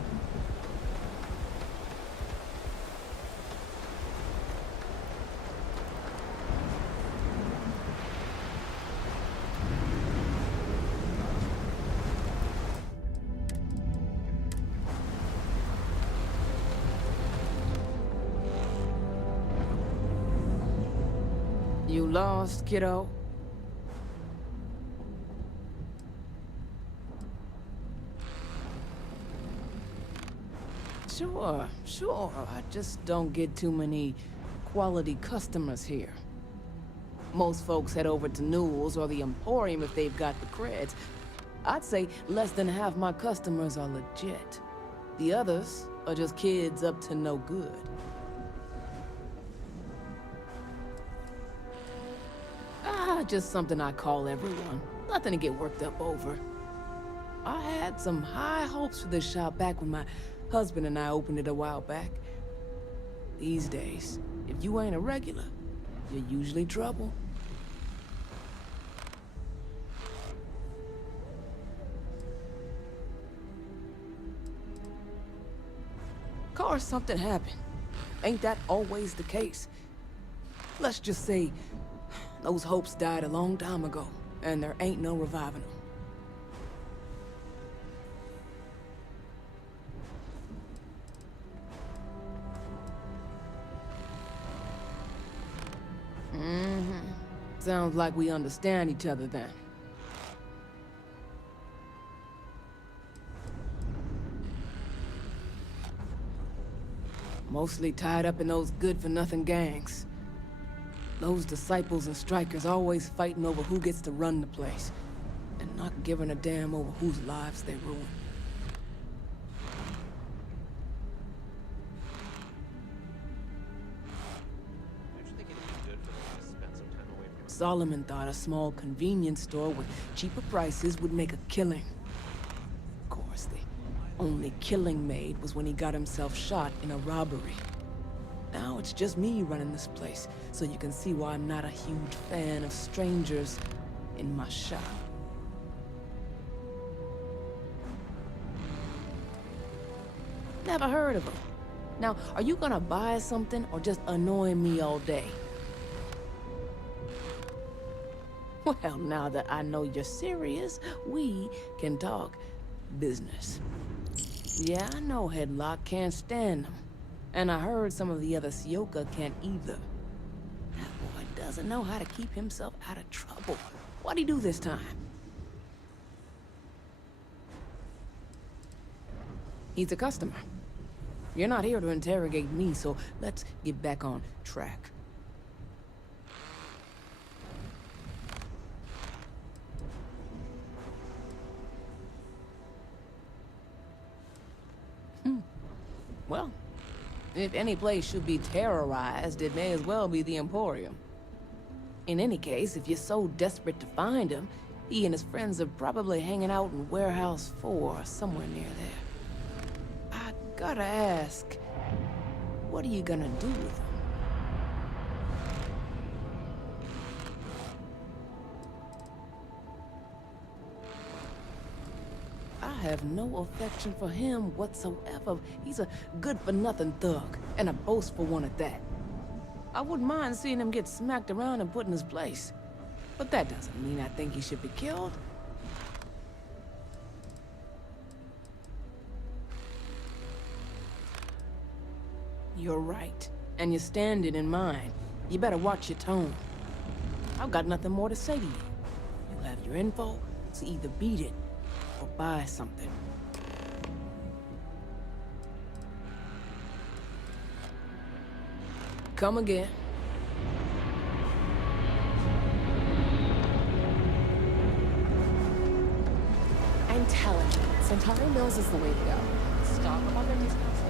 You lost, kiddo? Sure, sure. I just don't get too many quality customers here. Most folks head over to Newell's or the Emporium if they've got the creds. I'd say less than half my customers are legit. The others are just kids up to no good. Just something I call everyone. Nothing to get worked up over. I had some high hopes for this shop back when my husband and I opened it a while back. These days, if you ain't a regular, you're usually trouble. Of course, something happened. Ain't that always the case? Let's just say those hopes died a long time ago, and there ain't no reviving them. Sounds like we understand each other then. Mostly tied up in those good-for-nothing gangs. Those disciples and strikers always fighting over who gets to run the place, and not giving a damn over whose lives they ruin. Solomon thought a small convenience store with cheaper prices would make a killing. Of course, the only killing made was when he got himself shot in a robbery. Now it's just me running this place, so you can see why I'm not a huge fan of strangers in my shop. Never heard of them. Now, are you gonna buy something or just annoy me all day? Well, now that I know you're serious, we can talk business. Yeah, I know Headlock can't stand them. And I heard some of the other Sioka can't either. That boy doesn't know how to keep himself out of trouble. What'd he do this time? He's a customer. You're not here to interrogate me, so let's get back on track. Well, if any place should be terrorized, it may as well be the Emporium. In any case, if you're so desperate to find him, he and his friends are probably hanging out in Warehouse 4, somewhere near there. I gotta ask, what are you gonna do with him? I have no affection for him whatsoever. He's a good-for-nothing thug, and a boastful one at that. I wouldn't mind seeing him get smacked around and put in his place. But that doesn't mean I think he should be killed. You're right, and you're standing in mine. You better watch your tone. I've got nothing more to say to you. You have your info, so either beat it or buy something. Come again. I'm telling you, Centauri Mills is the way to go. Stop about their responsibility.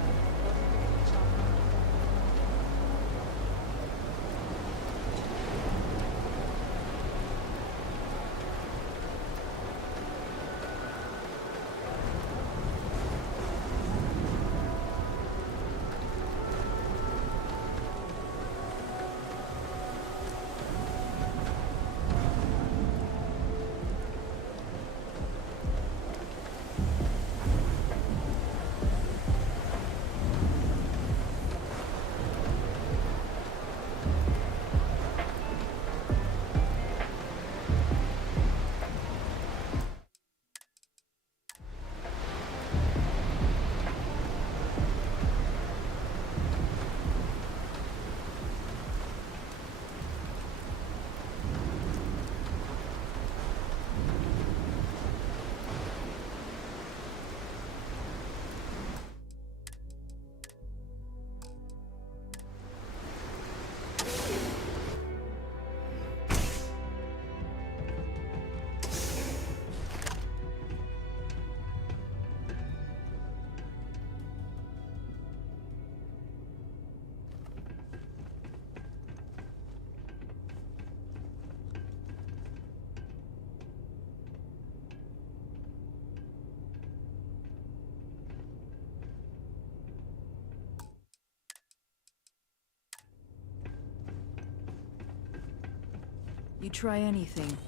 You try anything,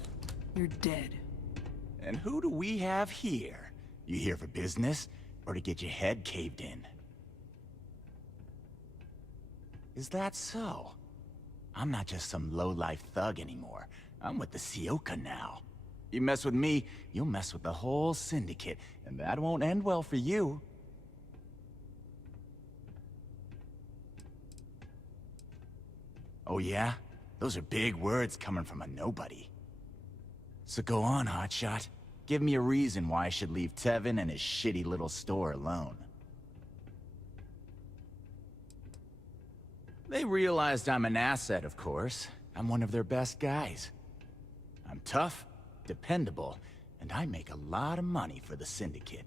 you're dead. And who do we have here? You here for business, or to get your head caved in? Is that so? I'm not just some low-life thug anymore. I'm with the Sioka now. You mess with me, you'll mess with the whole syndicate, and that won't end well for you. Oh yeah? Those are big words coming from a nobody. So go on, hotshot. Give me a reason why I should leave Tevin and his shitty little store alone. They realized I'm an asset, of course. I'm one of their best guys. I'm tough, dependable, and I make a lot of money for the Syndicate.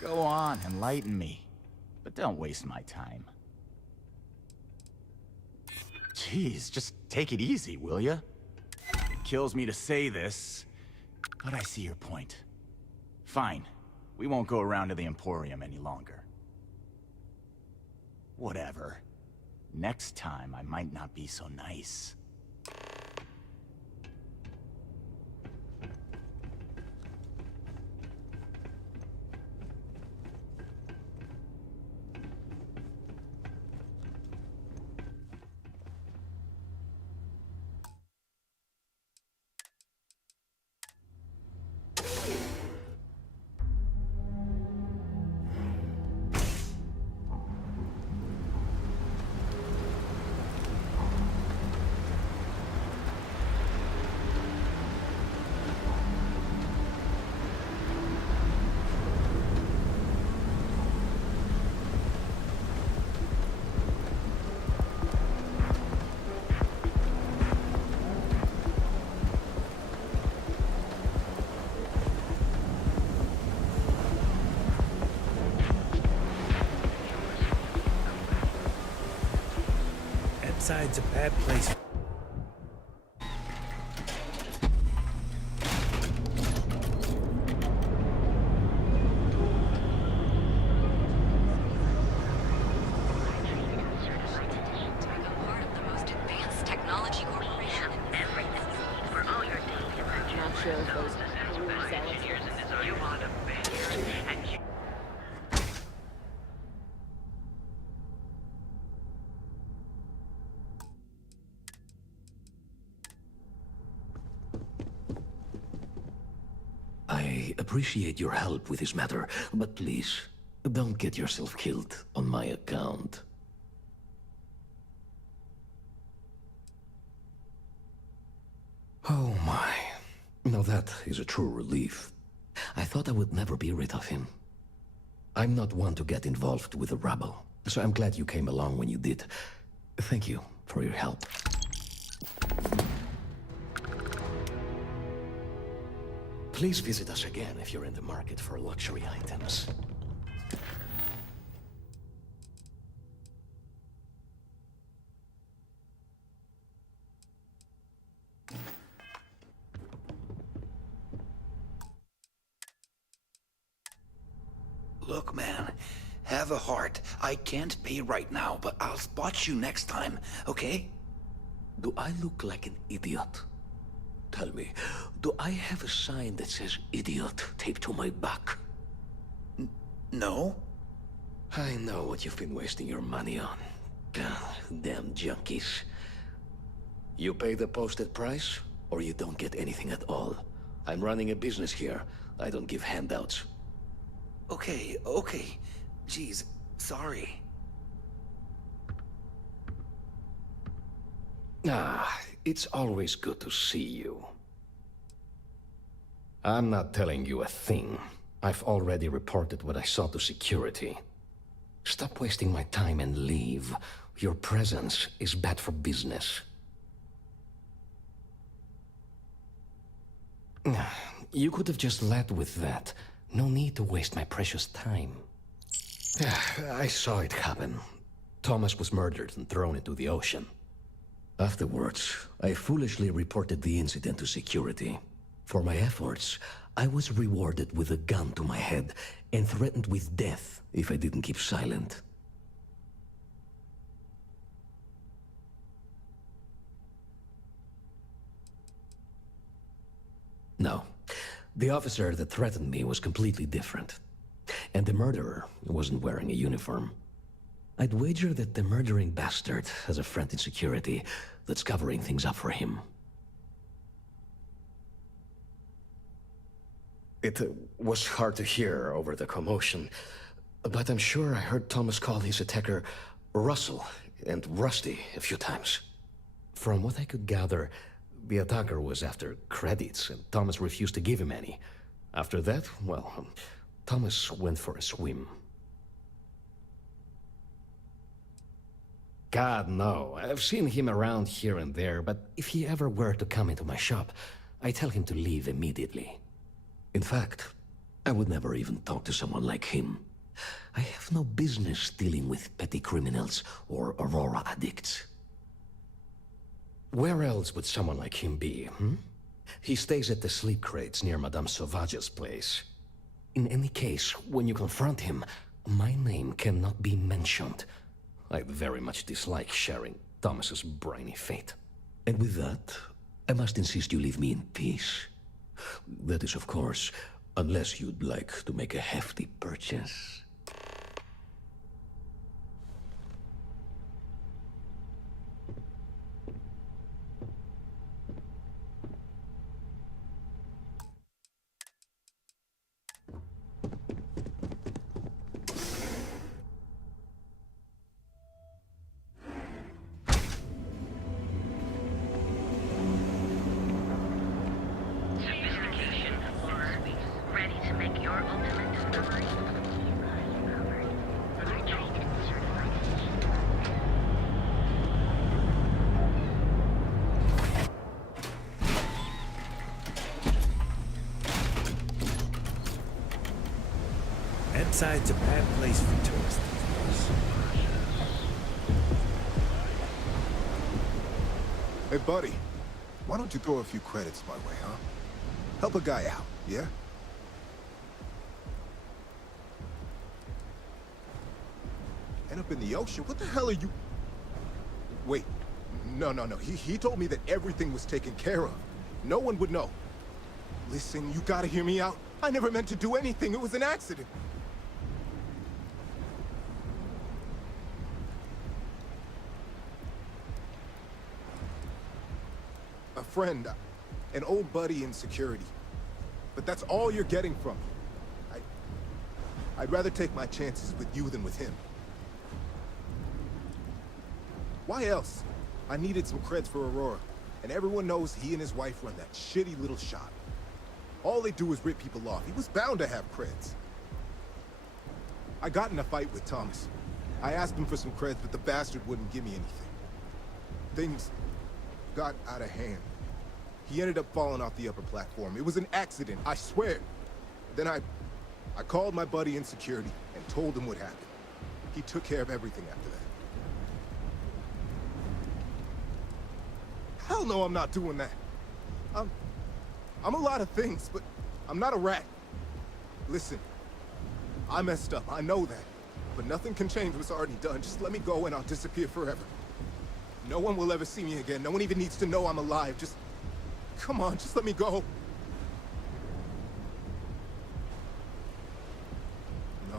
Go on, enlighten me. But don't waste my time. Jeez, just take it easy, will ya? It kills me to say this, but I see your point. Fine. We won't go around to the Emporium any longer. Whatever. Next time, I might not be so nice. Outside's a bad place. I appreciate your help with this matter, but please, don't get yourself killed on my account. Oh my. Now that is a true relief. I thought I would never be rid of him. I'm not one to get involved with the rabble, so I'm glad you came along when you did. Thank you for your help. Please visit us again if you're in the market for luxury items. Look, man, have a heart. I can't pay right now, but I'll spot you next time, okay? Do I look like an idiot? Tell me, do I have a sign that says idiot taped to my back? No. I know what you've been wasting your money on. Damn junkies. You pay the posted price, or you don't get anything at all. I'm running a business here. I don't give handouts. Okay. Jeez, sorry. It's always good to see you. I'm not telling you a thing. I've already reported what I saw to security. Stop wasting my time and leave. Your presence is bad for business. You could have just led with that. No need to waste my precious time. I saw it happen. Thomas was murdered and thrown into the ocean. Afterwards, I foolishly reported the incident to security. For my efforts, I was rewarded with a gun to my head and threatened with death if I didn't keep silent. No. The officer that threatened me was completely different. And the murderer wasn't wearing a uniform. I'd wager that the murdering bastard has a friend in security that's covering things up for him. It was hard to hear over the commotion, but I'm sure I heard Thomas call his attacker Russell and Rusty a few times. From what I could gather, the attacker was after credits, and Thomas refused to give him any. After that, well, Thomas went for a swim. God, no. I've seen him around here and there, but if he ever were to come into my shop, I tell him to leave immediately. In fact, I would never even talk to someone like him. I have no business dealing with petty criminals or Aurora addicts. Where else would someone like him be, He stays at the sleep crates near Madame Sauvage's place. In any case, when you confront him, my name cannot be mentioned. I very much dislike sharing Thomas's briny fate. And with that, I must insist you leave me in peace. That is, of course, unless you'd like to make a hefty purchase. Inside's a bad place for tourists. Hey, buddy. Why don't you throw a few credits my way, huh? Help a guy out, yeah? End up in the ocean? What the hell are you... Wait. No. He told me that everything was taken care of. No one would know. Listen, you gotta hear me out. I never meant to do anything. It was an accident. A friend, an old buddy in security. But that's all you're getting from me. I'd rather take my chances with you than with him. Why else? I needed some creds for Aurora, and everyone knows he and his wife run that shitty little shop. All they do is rip people off. He was bound to have creds. I got in a fight with Thomas. I asked him for some creds, but the bastard wouldn't give me anything. Things got out of hand. He ended up falling off the upper platform. It was an accident, I swear. Then I called my buddy in security and told him what happened. He took care of everything after that. Hell no, I'm not doing that. I'm a lot of things, but I'm not a rat. Listen, I messed up, I know that. But nothing can change what's already done. Just let me go and I'll disappear forever. No one will ever see me again. No one even needs to know I'm alive. Just... come on, just let me go. No,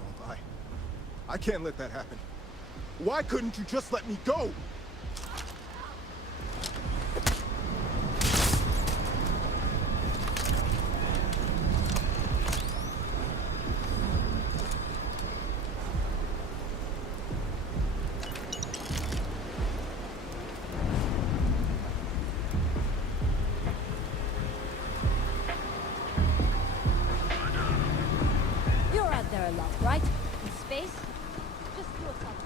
I can't let that happen. Why couldn't you just let me go? Right? In space? Just do a couple.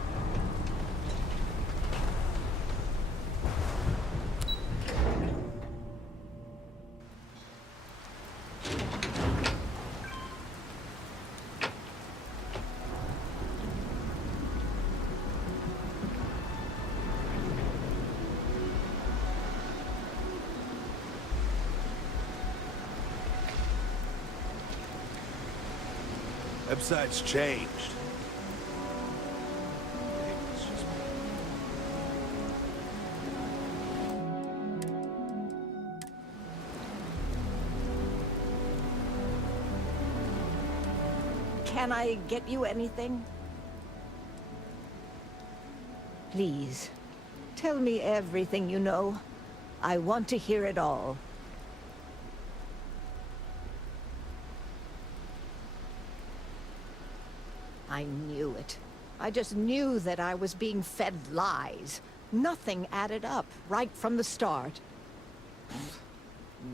Website's changed. Can I get you anything? Please, tell me everything you know. I want to hear it all. I knew it. I just knew that I was being fed lies. Nothing added up right from the start.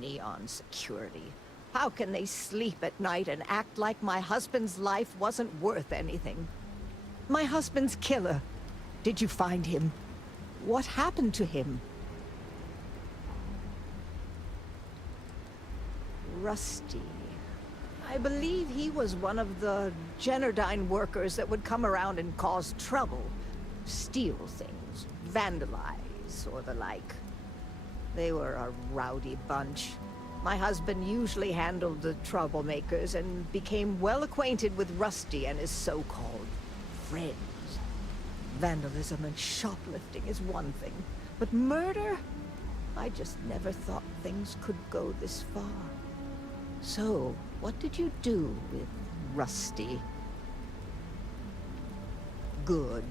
Neon security. How can they sleep at night and act like my husband's life wasn't worth anything? My husband's killer. Did you find him? What happened to him? Rusty. I believe he was one of the Generdyne workers that would come around and cause trouble. Steal things, vandalize, or the like. They were a rowdy bunch. My husband usually handled the troublemakers and became well acquainted with Rusty and his so-called friends. Vandalism and shoplifting is one thing, but murder? I just never thought things could go this far. So, what did you do with Rusty? Good.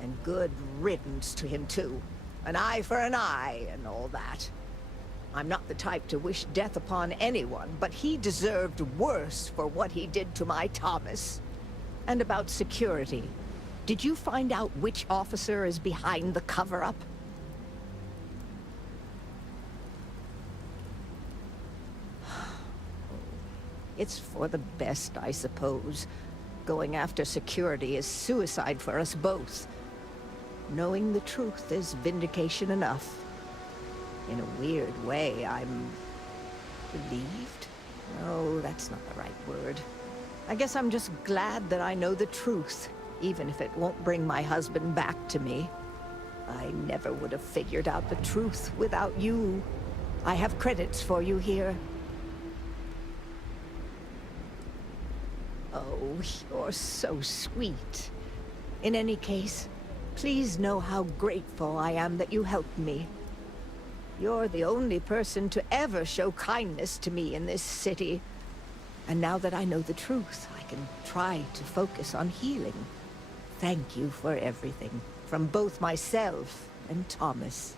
And good riddance to him, too. An eye for an eye and all that. I'm not the type to wish death upon anyone, but he deserved worse for what he did to my Thomas. And about security. Did you find out which officer is behind the cover-up? It's for the best, I suppose. Going after security is suicide for us both. Knowing the truth is vindication enough. In a weird way, I'm relieved? No, that's not the right word. I guess I'm just glad that I know the truth, even if it won't bring my husband back to me. I never would have figured out the truth without you. I have credits for you here. Oh, you're so sweet. In any case, please know how grateful I am that you helped me. You're the only person to ever show kindness to me in this city. And now that I know the truth, I can try to focus on healing. Thank you for everything, from both myself and Thomas.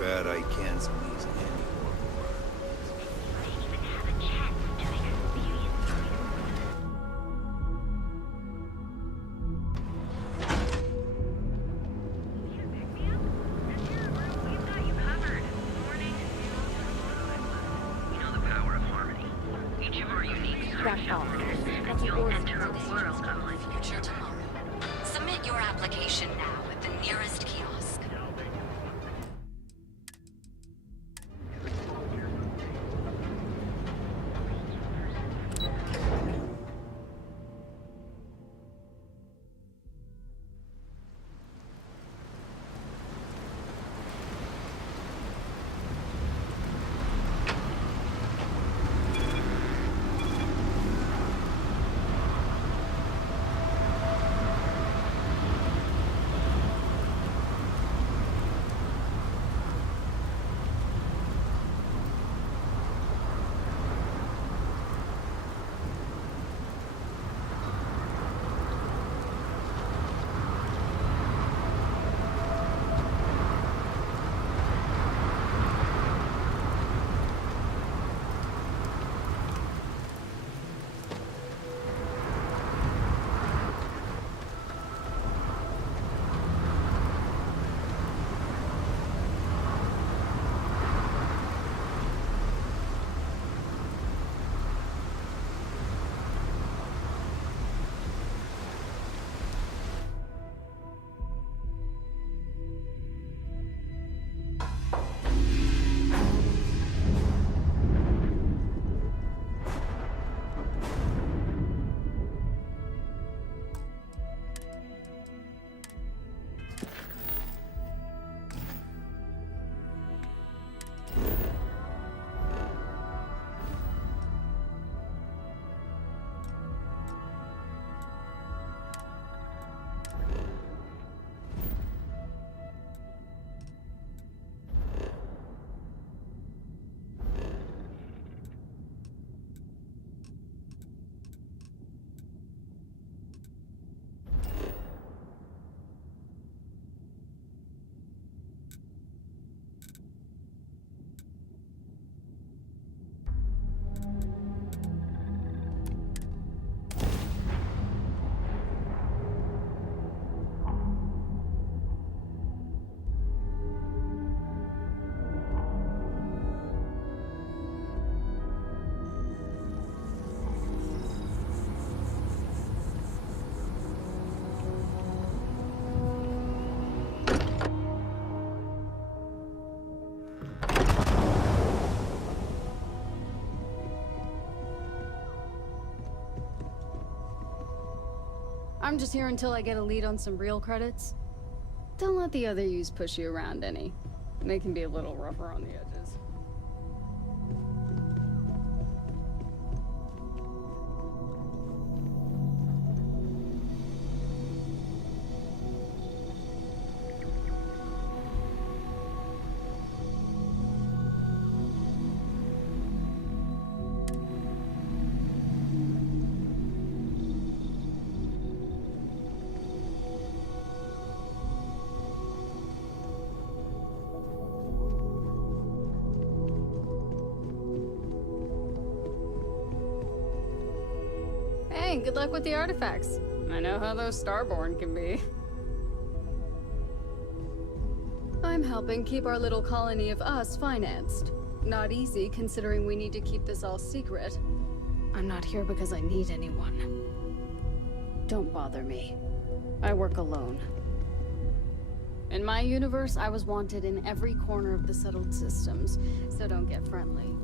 bad I can't squeeze any more blood. You'll enter a world unlike future tomorrow. Submit your application now at the nearest kiosk. I'm just here until I get a lead on some real credits. Don't let the other U's push you around any. They can be a little rougher on the edges. Hey, good luck with the artifacts. I know how those Starborn can be. I'm helping keep our little colony of us financed. Not easy, considering we need to keep this all secret. I'm not here because I need anyone. Don't bother me. I work alone. In my universe, I was wanted in every corner of the settled systems, so don't get friendly.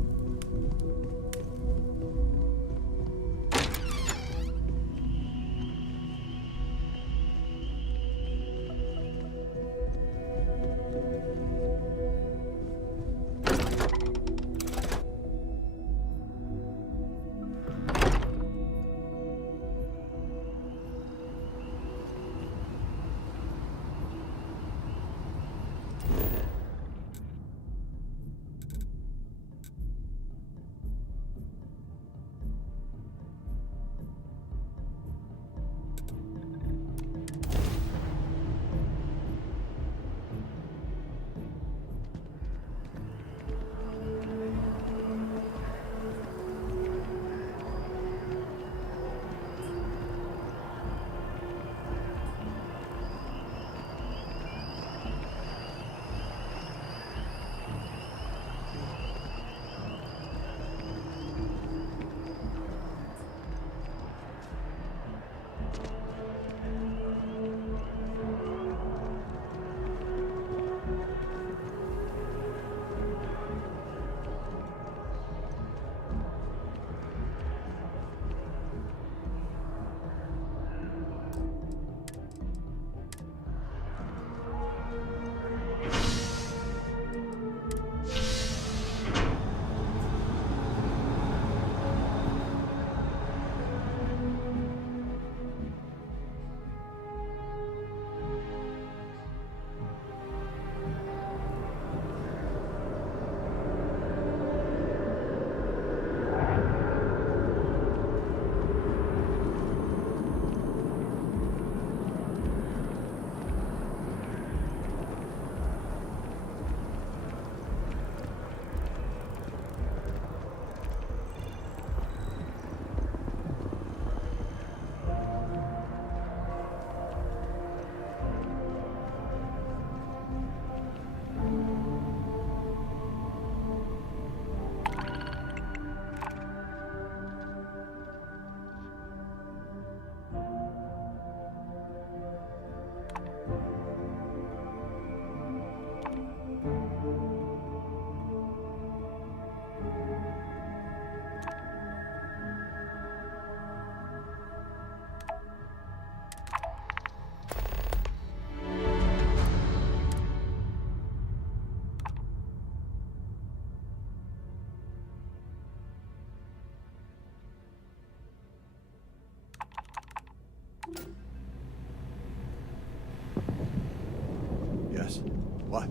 What?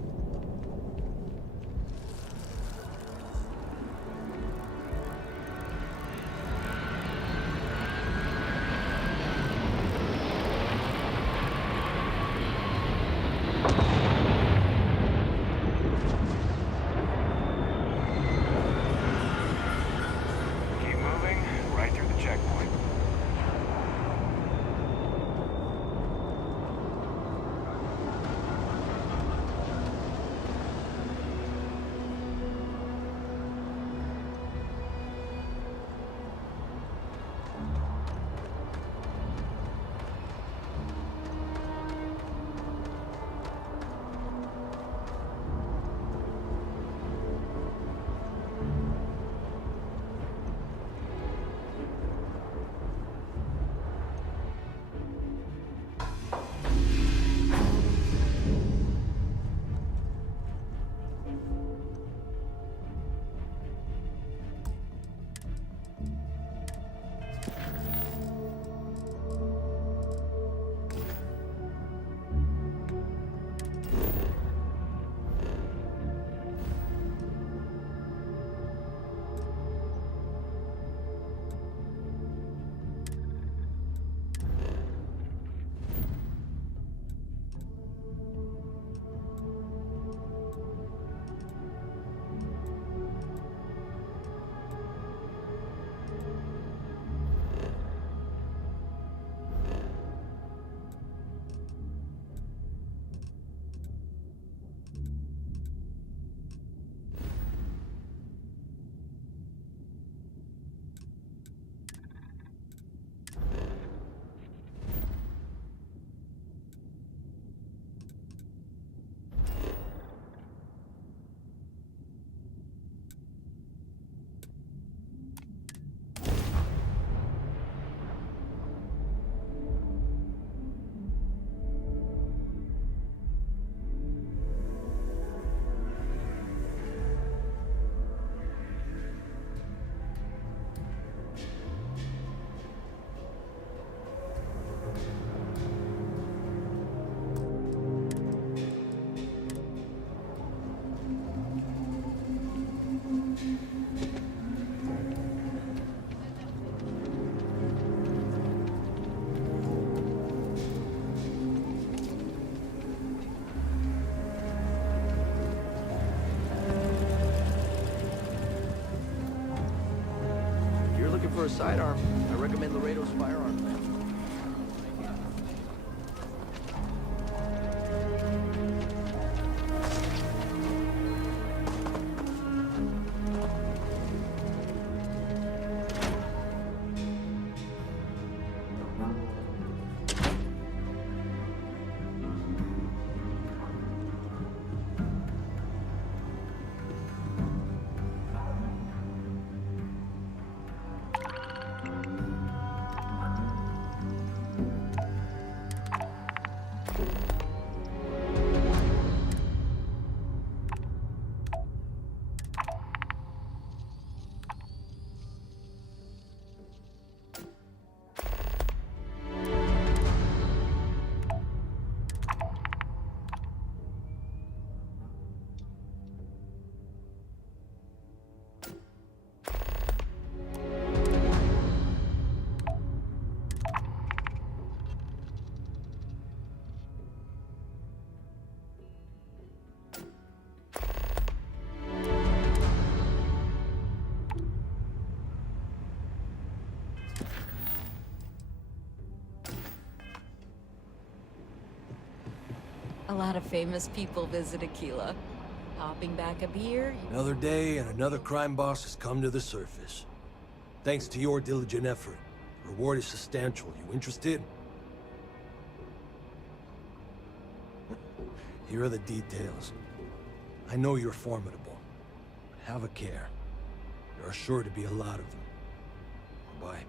Keep moving, right through the checkpoint. If you're looking for a sidearm, I recommend Laredo's firearms, man. A lot of famous people visit Aquila. Hopping back up here, Another day and another crime boss has come to the surface. Thanks to your diligent effort. The reward is substantial. You interested? Here are the details. I know you're formidable, but have a care. There are sure to be a lot of them. Bye.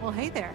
Well, hey there.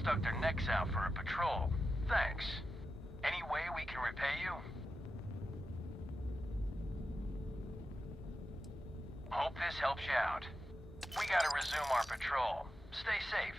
stuck their necks out for a patrol. Thanks. Any way we can repay you? Hope this helps you out. We gotta resume our patrol. Stay safe.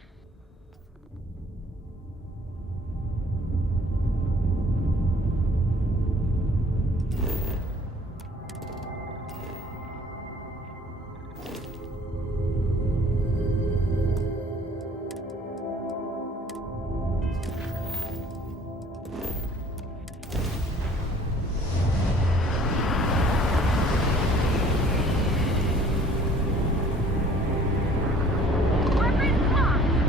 Weapons locked!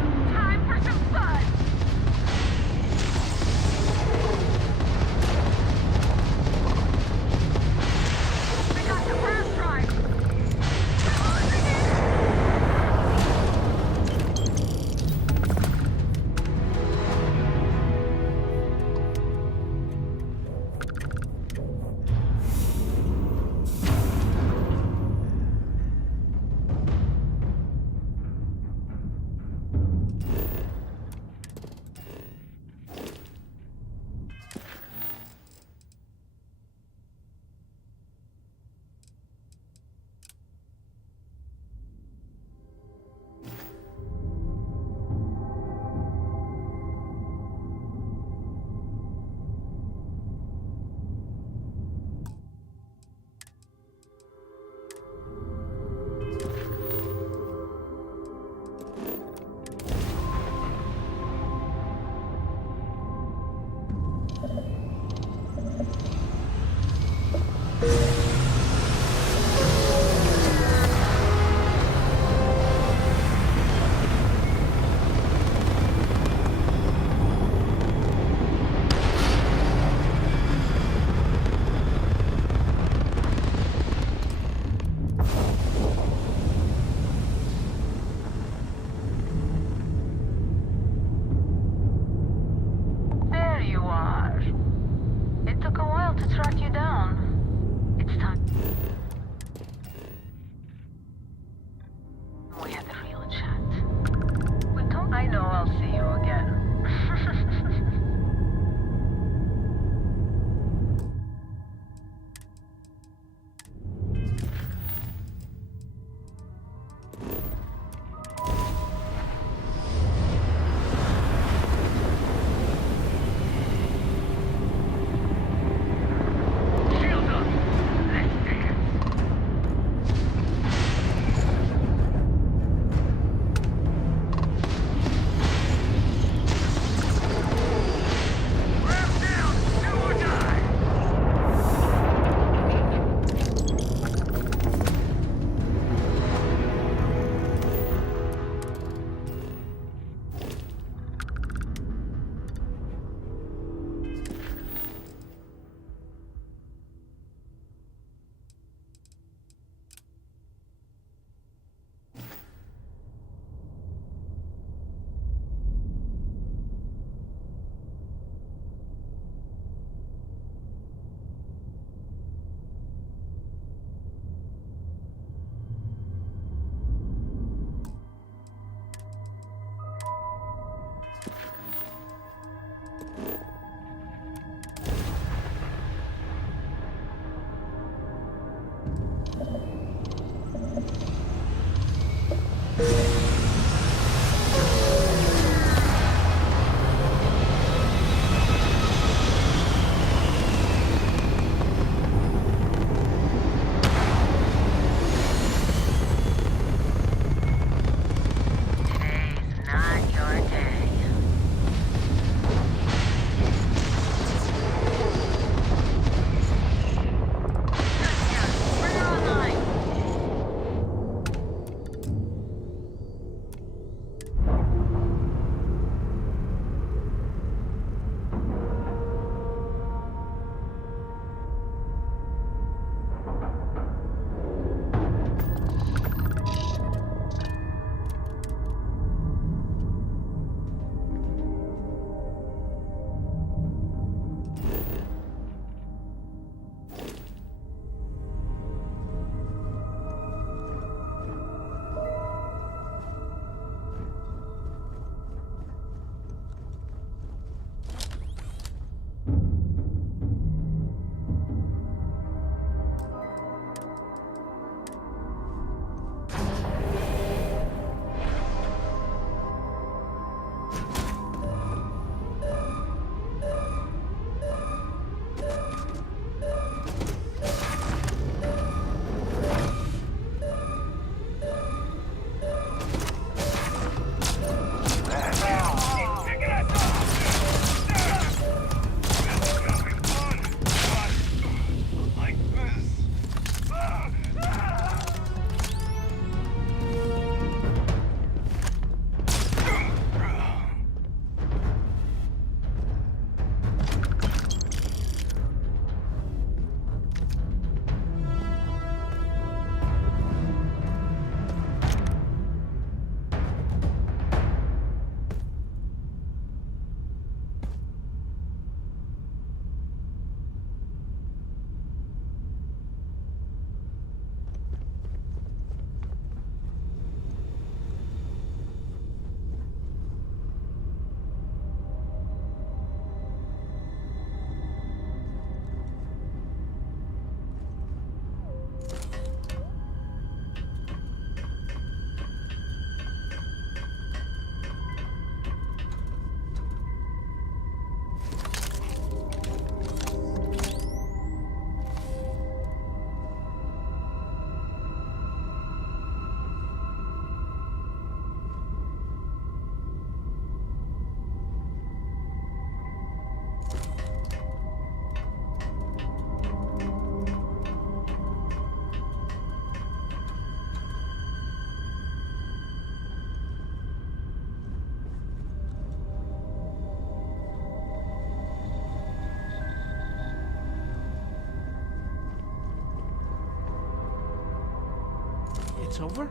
It's over?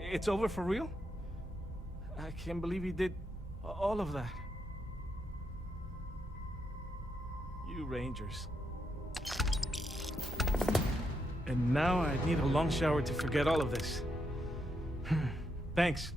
It's over for real? I can't believe he did all of that. You Rangers. And now I need a long shower to forget all of this. Thanks.